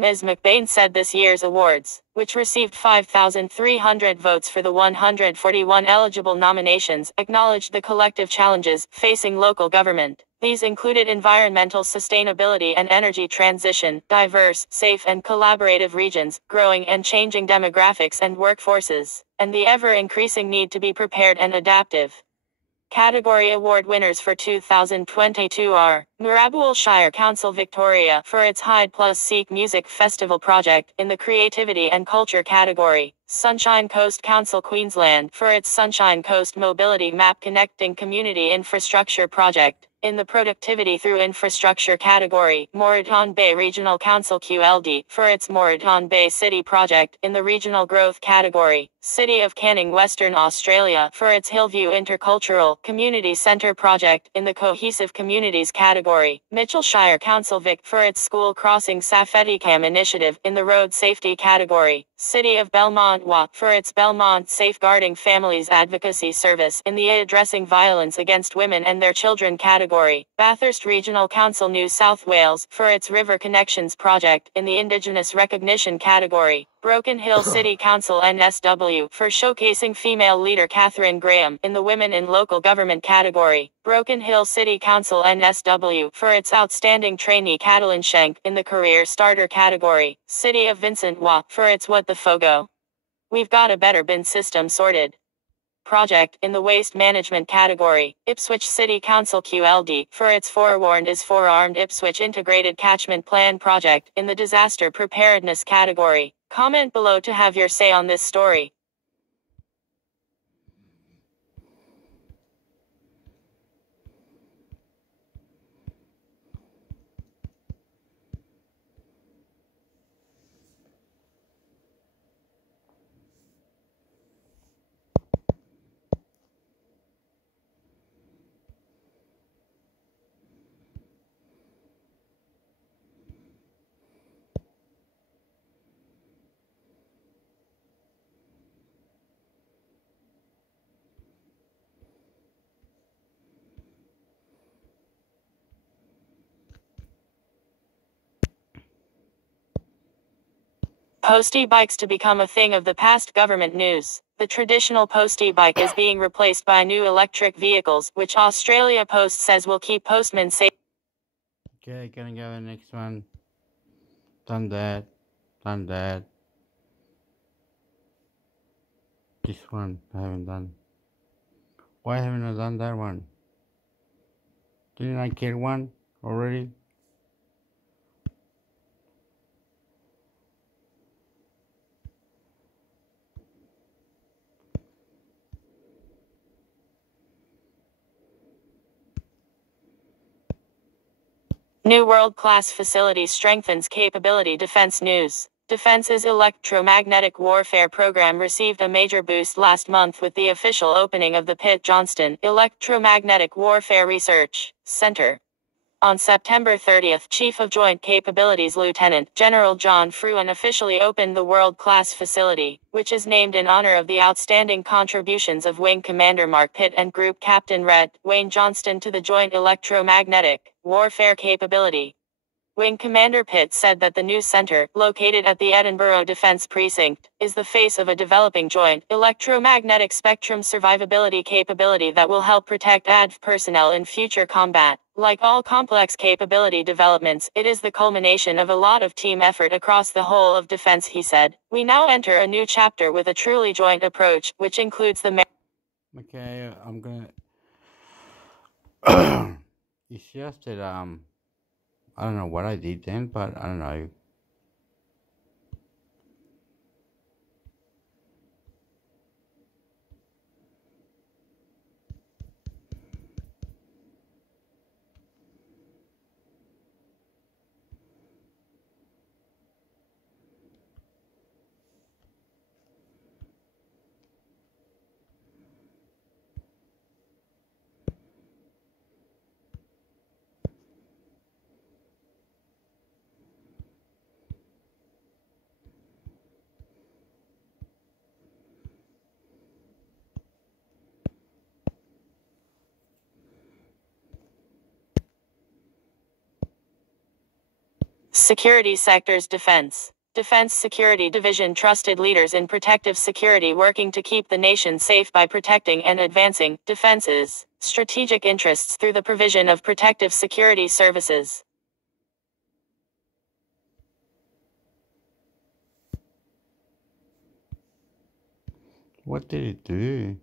Ms. McBain said this year's awards, which received 5,300 votes for the 141 eligible nominations, acknowledged the collective challenges facing local government. These included environmental sustainability and energy transition, diverse, safe and collaborative regions, growing and changing demographics and workforces, and the ever-increasing need to be prepared and adaptive. Category award winners for 2022 are Moorabool Shire Council Victoria for its Hide Plus Seek Music Festival project in the Creativity and Culture category, Sunshine Coast Council Queensland for its Sunshine Coast Mobility Map Connecting Community Infrastructure project in the Productivity Through Infrastructure category, Moreton Bay Regional Council QLD for its Moreton Bay City project in the Regional Growth category, City of Canning Western Australia for its Hillview Intercultural Community Centre project in the Cohesive Communities category, Mitchell Shire Council Vic for its School Crossing Safetycam initiative in the Road Safety category, City of Belmont WA for its Belmont Safeguarding Families Advocacy Service in the Addressing Violence Against Women and Their Children category, Bathurst Regional Council New South Wales for its River Connections project in the Indigenous Recognition category, Broken Hill City Council NSW for showcasing female leader Catherine Graham in the Women in Local Government category, Broken Hill City Council NSW for its Outstanding Trainee Catalin Schenk in the Career Starter category, City of Vincent Wa for its What the Fogo? We've Got a Better Bin System sorted project in the Waste Management category, Ipswich City Council QLD for its Forewarned is Forearmed Ipswich Integrated Catchment Plan project in the Disaster Preparedness category. Comment below to have your say on this story. Postie bikes to become a thing of the past. Government news. The traditional postie bike is being replaced by new electric vehicles, which Australia Post says will keep postmen safe. Okay, gonna go to the next one. Done that. Done that. This one I haven't done. Why haven't I done that one? Didn't I get one already? New world-class facility strengthens capability. Defense news. Defense's electromagnetic warfare program received a major boost last month with the official opening of the Pitt Johnston Electromagnetic Warfare Research Center. On September 30th, Chief of Joint Capabilities Lieutenant General John Fruin officially opened the world-class facility, which is named in honor of the outstanding contributions of Wing Commander Mark Pitt and Group Captain Red Wayne Johnston to the Joint Electromagnetic Warfare Capability. Wing Commander Pitt said that the new center, located at the Edinburgh Defence Precinct, is the face of a developing joint electromagnetic spectrum survivability capability that will help protect ADF personnel in future combat. Like all complex capability developments, it is the culmination of a lot of team effort across the whole of defense, he said. We now enter a new chapter with a truly joint approach, which includes the Okay, I'm gonna it's just that I don't know what I did then, but I don't know. Security sectors defense. Defense Security Division trusted leaders in protective security working to keep the nation safe by protecting and advancing defense's strategic interests through the provision of protective security services. What did it do?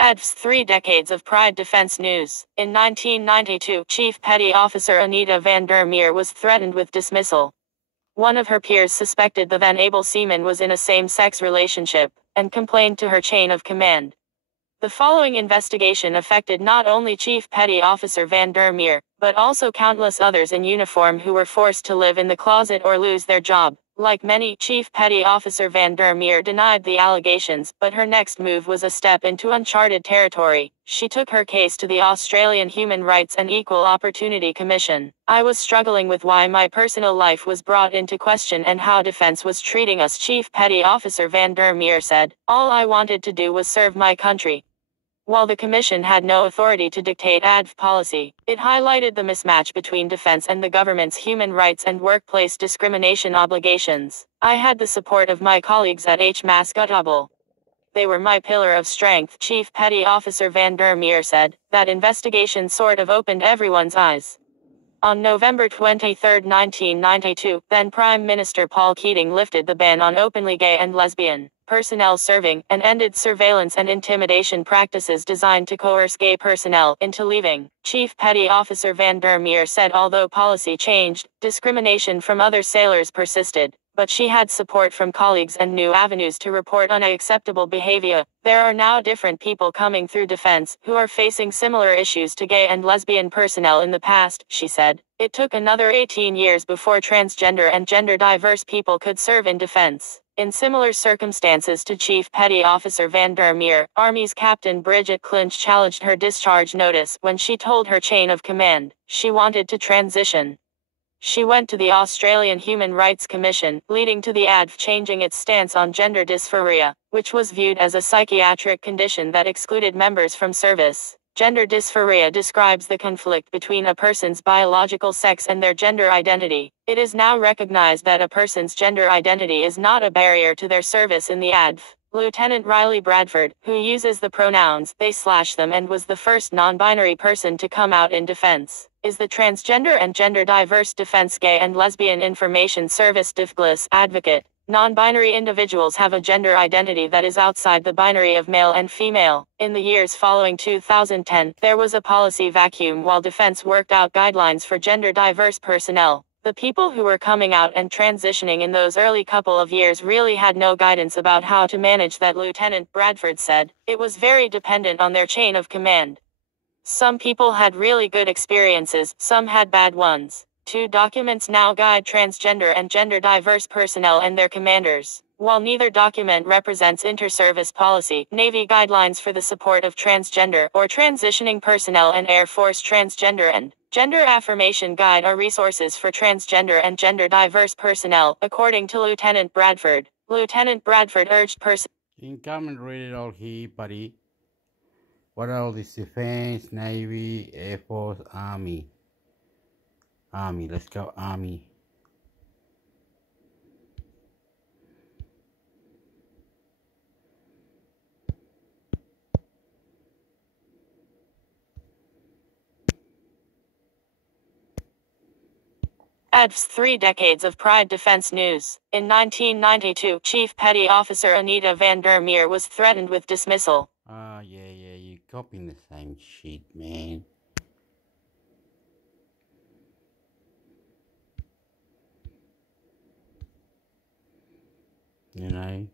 ADV's 3 decades of pride defense news. In 1992, Chief Petty Officer Anita van der Meer was threatened with dismissal. One of her peers suspected the then able seaman was in a same-sex relationship, and complained to her chain of command. The following investigation affected not only Chief Petty Officer van der Meer, but also countless others in uniform who were forced to live in the closet or lose their job. Like many, Chief Petty Officer van der Meer denied the allegations, but her next move was a step into uncharted territory. She took her case to the Australian Human Rights and Equal Opportunity Commission. I was struggling with why my personal life was brought into question and how defense was treating us, Chief Petty Officer van der Meer said. All I wanted to do was serve my country. While the Commission had no authority to dictate ADV policy, it highlighted the mismatch between defense and the government's human rights and workplace discrimination obligations. I had the support of my colleagues at HMAS. They were my pillar of strength, Chief Petty Officer van der Meer said. That investigation sort of opened everyone's eyes. On November 23, 1992, then Prime Minister Paul Keating lifted the ban on openly gay and lesbian personnel serving, and ended surveillance and intimidation practices designed to coerce gay personnel into leaving. Chief Petty Officer van der Meer said although policy changed, discrimination from other sailors persisted, but she had support from colleagues and new avenues to report unacceptable behavior. There are now different people coming through defense who are facing similar issues to gay and lesbian personnel in the past, she said. It took another 18 years before transgender and gender diverse people could serve in defense. In similar circumstances to Chief Petty Officer van der Meer, Army's Captain Bridget Clinch challenged her discharge notice when she told her chain of command she wanted to transition. She went to the Australian Human Rights Commission, leading to the ADV changing its stance on gender dysphoria, which was viewed as a psychiatric condition that excluded members from service. Gender dysphoria describes the conflict between a person's biological sex and their gender identity. It is now recognized that a person's gender identity is not a barrier to their service in the ADV. Lieutenant Riley Bradford, who uses the pronouns they/them and was the first non-binary person to come out in defense, is the Transgender and Gender Diverse Defense Gay and Lesbian Information Service DIFGLIS advocate. Non-binary individuals have a gender identity that is outside the binary of male and female. In the years following 2010, there was a policy vacuum while defense worked out guidelines for gender diverse personnel. The people who were coming out and transitioning in those early couple of years really had no guidance about how to manage that, Lieutenant Bradford said. It was very dependent on their chain of command. Some people had really good experiences, some had bad ones. 2 documents now guide transgender and gender diverse personnel and their commanders. While neither document represents inter-service policy, Navy guidelines for the support of transgender or transitioning personnel and Air Force transgender and gender affirmation guide are resources for transgender and gender diverse personnel, according to Lieutenant Bradford. Lieutenant Bradford urged You can come and read it all here, buddy. What all this defense, Navy, Air Force, Army. Army, let's go Army. ADV's 3 decades of pride defense news. In 1992, Chief Petty Officer Anita van der Meer was threatened with dismissal. Yeah, you're copying the same shit, man. You know,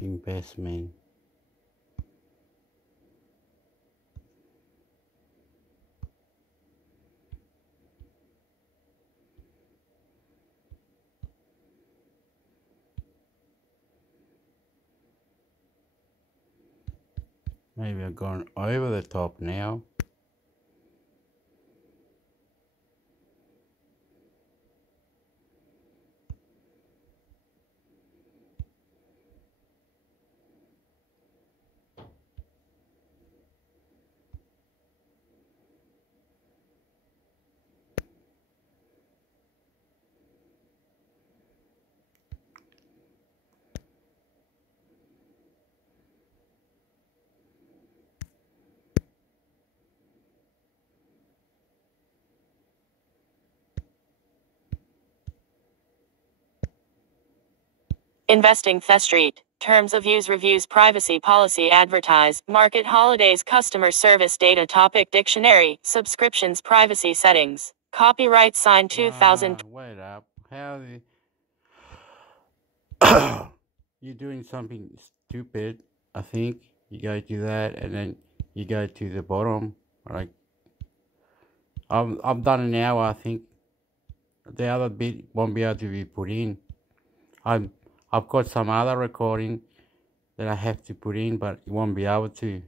investment. Maybe I've gone over the top now. Investing Theft Street. Terms of use, reviews, privacy policy, advertise, market, holidays, customer service, data, topic, dictionary, subscriptions, privacy settings. Copyright signed 2000. Wait up. How you're doing something stupid, I think. You go to that and then you go to the bottom. Like I've done it now, I think. The other bit won't be able to be put in. I've got some other recording that I have to put in, but it won't be able to.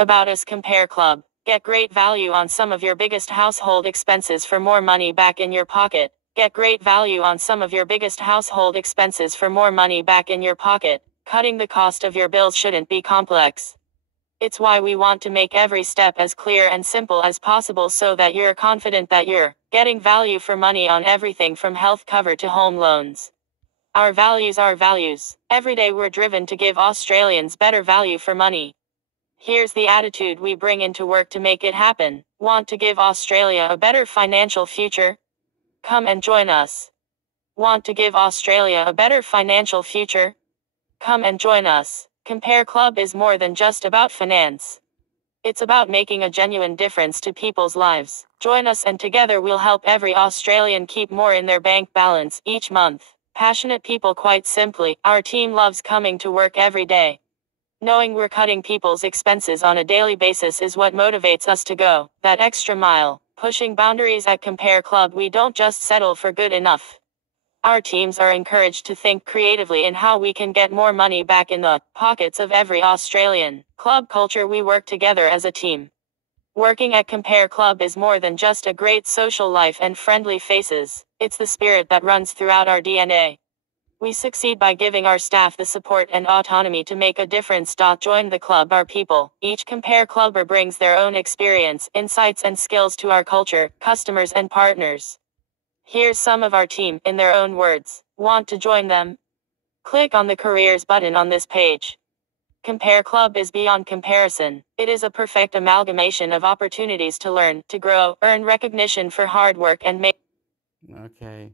About Us Compare Club. Get great value on some of your biggest household expenses for more money back in your pocket. Get great value on some of your biggest household expenses for more money back in your pocket. Cutting the cost of your bills shouldn't be complex. It's why we want to make every step as clear and simple as possible so that you're confident that you're getting value for money on everything from health cover to home loans. Our values are values. Every day we're driven to give Australians better value for money. Here's the attitude we bring into work to make it happen. Want to give Australia a better financial future? Come and join us. Want to give Australia a better financial future? Come and join us. Compare Club is more than just about finance. It's about making a genuine difference to people's lives. Join us and together we'll help every Australian keep more in their bank balance each month. Passionate people, quite simply, our team loves coming to work every day. Knowing we're cutting people's expenses on a daily basis is what motivates us to go that extra mile. Pushing boundaries at Compare Club, we don't just settle for good enough. Our teams are encouraged to think creatively in how we can get more money back in the pockets of every Australian. Club culture, we work together as a team. Working at Compare Club is more than just a great social life and friendly faces. It's the spirit that runs throughout our DNA. We succeed by giving our staff the support and autonomy to make a difference. Join the club. Our people. Each Compare Clubber brings their own experience, insights and skills to our culture, customers and partners. Here's some of our team, in their own words. Want to join them? Click on the careers button on this page. Compare Club is beyond comparison. It is a perfect amalgamation of opportunities to learn, to grow, earn recognition for hard work and make... Okay.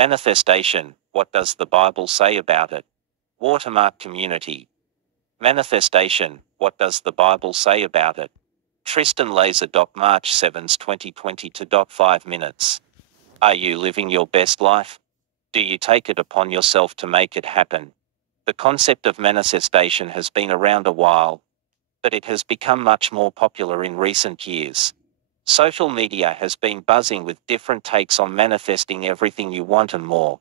Manifestation, what does the Bible say about it? Watermark community. Manifestation, what does the Bible say about it? Tristan Laser. March 7, 2022. 5 minutes. Are you living your best life? Do you take it upon yourself to make it happen? The concept of manifestation has been around a while, but it has become much more popular in recent years. Social media has been buzzing with different takes on manifesting everything you want and more.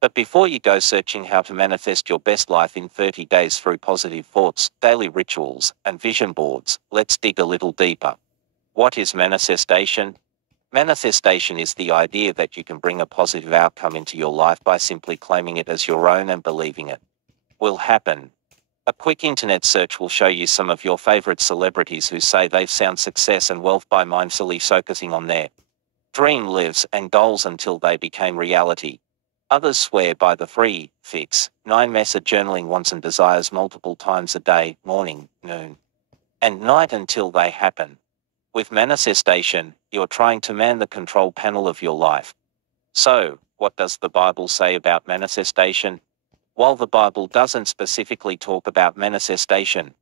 But before you go searching how to manifest your best life in 30 days through positive thoughts, daily rituals, and vision boards, let's dig a little deeper. What is manifestation? Manifestation is the idea that you can bring a positive outcome into your life by simply claiming it as your own and believing it will happen. A quick internet search will show you some of your favorite celebrities who say they've found success and wealth by mindfully focusing on their dream lives and goals until they became reality. Others swear by the 3, 6, 9 method, journaling wants and desires multiple times a day, morning, noon, and night until they happen. With manifestation, you're trying to man the control panel of your life. So, what does the Bible say about manifestation? While the Bible doesn't specifically talk about manifestation,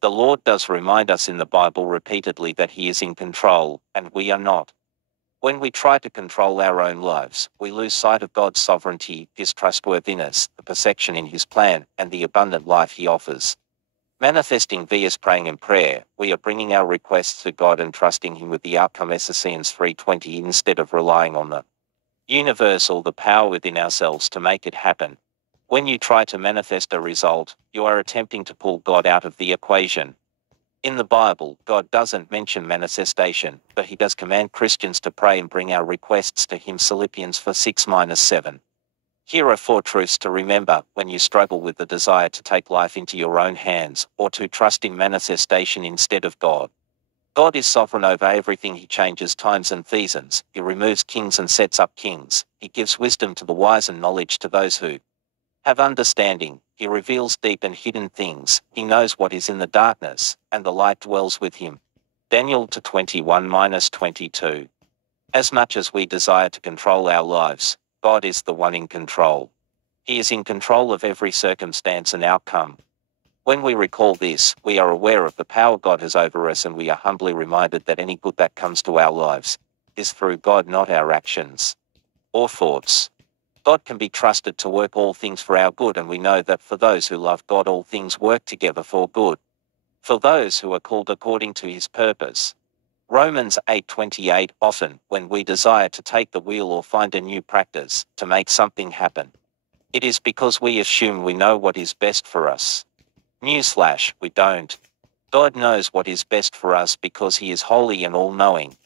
the Lord does remind us in the Bible repeatedly that He is in control, and we are not. When we try to control our own lives, we lose sight of God's sovereignty, His trustworthiness, the perfection in His plan, and the abundant life He offers. Manifesting via praying and prayer, we are bringing our requests to God and trusting Him with the outcome. Ephesians 3:20. Instead of relying on the universe or the power within ourselves to make it happen. When you try to manifest a result, you are attempting to pull God out of the equation. In the Bible, God doesn't mention manifestation, but He does command Christians to pray and bring our requests to Him. Philippians 4:6-7. Here are 4 truths to remember when you struggle with the desire to take life into your own hands, or to trust in manifestation instead of God. God is sovereign over everything. He changes times and seasons. He removes kings and sets up kings. He gives wisdom to the wise and knowledge to those who have understanding. He reveals deep and hidden things. He knows what is in the darkness, and the light dwells with Him. Daniel 21-22. As much as we desire to control our lives, God is the one in control. He is in control of every circumstance and outcome. When we recall this, we are aware of the power God has over us, and we are humbly reminded that any good that comes to our lives is through God, not our actions or thoughts. God can be trusted to work all things for our good, and we know that for those who love God all things work together for good, for those who are called according to His purpose. Romans 8:28. Often, when we desire to take the wheel or find a new practice to make something happen, it is because we assume we know what is best for us. Newsflash, we don't. God knows what is best for us because He is holy and all-knowing.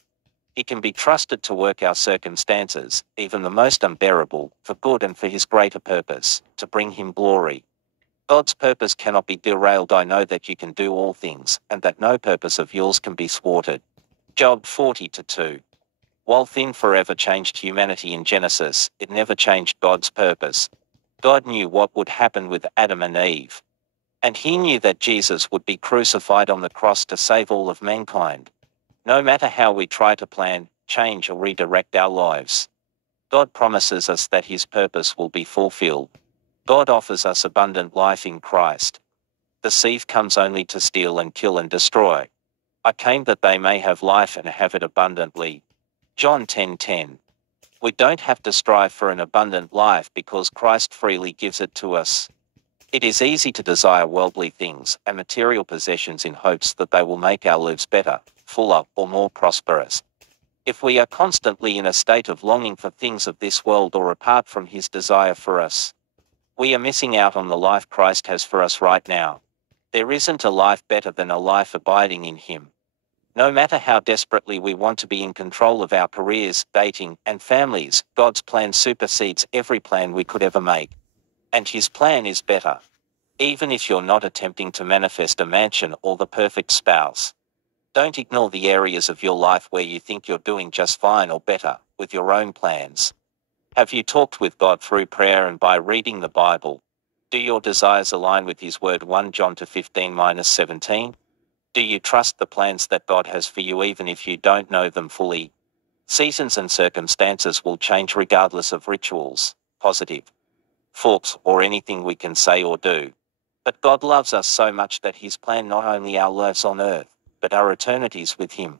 He can be trusted to work our circumstances, even the most unbearable, for good and for His greater purpose, to bring Him glory. God's purpose cannot be derailed. I know that you can do all things, and that no purpose of yours can be thwarted. Job 40:2. While sin forever changed humanity in Genesis, it never changed God's purpose. God knew what would happen with Adam and Eve. And He knew that Jesus would be crucified on the cross to save all of mankind. No matter how we try to plan, change or redirect our lives, God promises us that His purpose will be fulfilled. God offers us abundant life in Christ. The thief comes only to steal and kill and destroy. I came that they may have life and have it abundantly. John 10:10. We don't have to strive for an abundant life because Christ freely gives it to us. It is easy to desire worldly things and material possessions in hopes that they will make our lives better, fuller, or more prosperous. If we are constantly in a state of longing for things of this world or apart from His desire for us, we are missing out on the life Christ has for us right now. There isn't a life better than a life abiding in Him. No matter how desperately we want to be in control of our careers, dating, and families, God's plan supersedes every plan we could ever make. And His plan is better. Even if you're not attempting to manifest a mansion or the perfect spouse, don't ignore the areas of your life where you think you're doing just fine or better, with your own plans. Have you talked with God through prayer and by reading the Bible? Do your desires align with His word? 1 John 15-17. Do you trust the plans that God has for you even if you don't know them fully? Seasons and circumstances will change regardless of rituals, positive, forks, or anything we can say or do. But God loves us so much that He's planned not only our lives on earth, but our eternities with Him.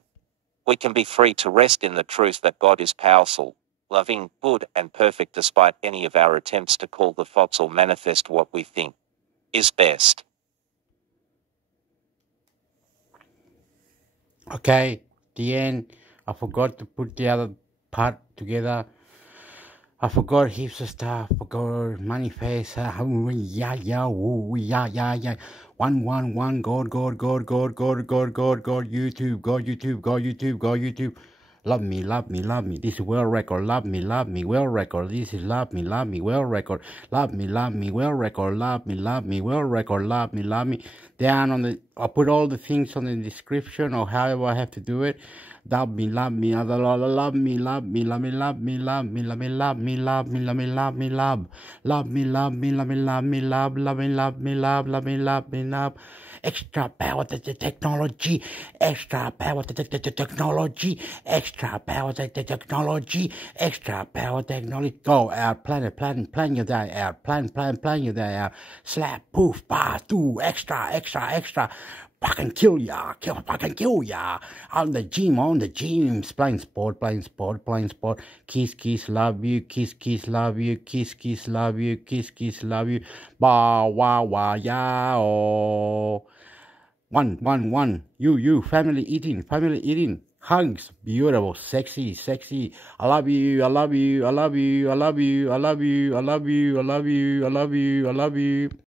We can be free to rest in the truth that God is powerful, loving, good, and perfect despite any of our attempts to call the thoughts or manifest what we think is best. Okay, the end. I forgot to put the other part together. I forgot heaps of stuff. Forgot manifest. Yeah. One. God. YouTube. YouTube. Love me. This is world record. Love me. World record. This is love me. World record. Love me. World record. Love me. World record. Love me. Down on the. I'll put all the things on the description or however I have to do it. Love me. Love me. Love me. Extra power to the technology. Extra power to the technology. Extra power to the technology. Extra power technology. Go out. Plan your day out. Plan your day out. Slap. Poof. Bah. Do. Extra. Fucking kill ya. On the gym. Playing sport. Kiss, love you. Kiss, love you. Kiss, love you. Wah, ya, oh. One. You, family eating. Hugs, beautiful, sexy. I love you.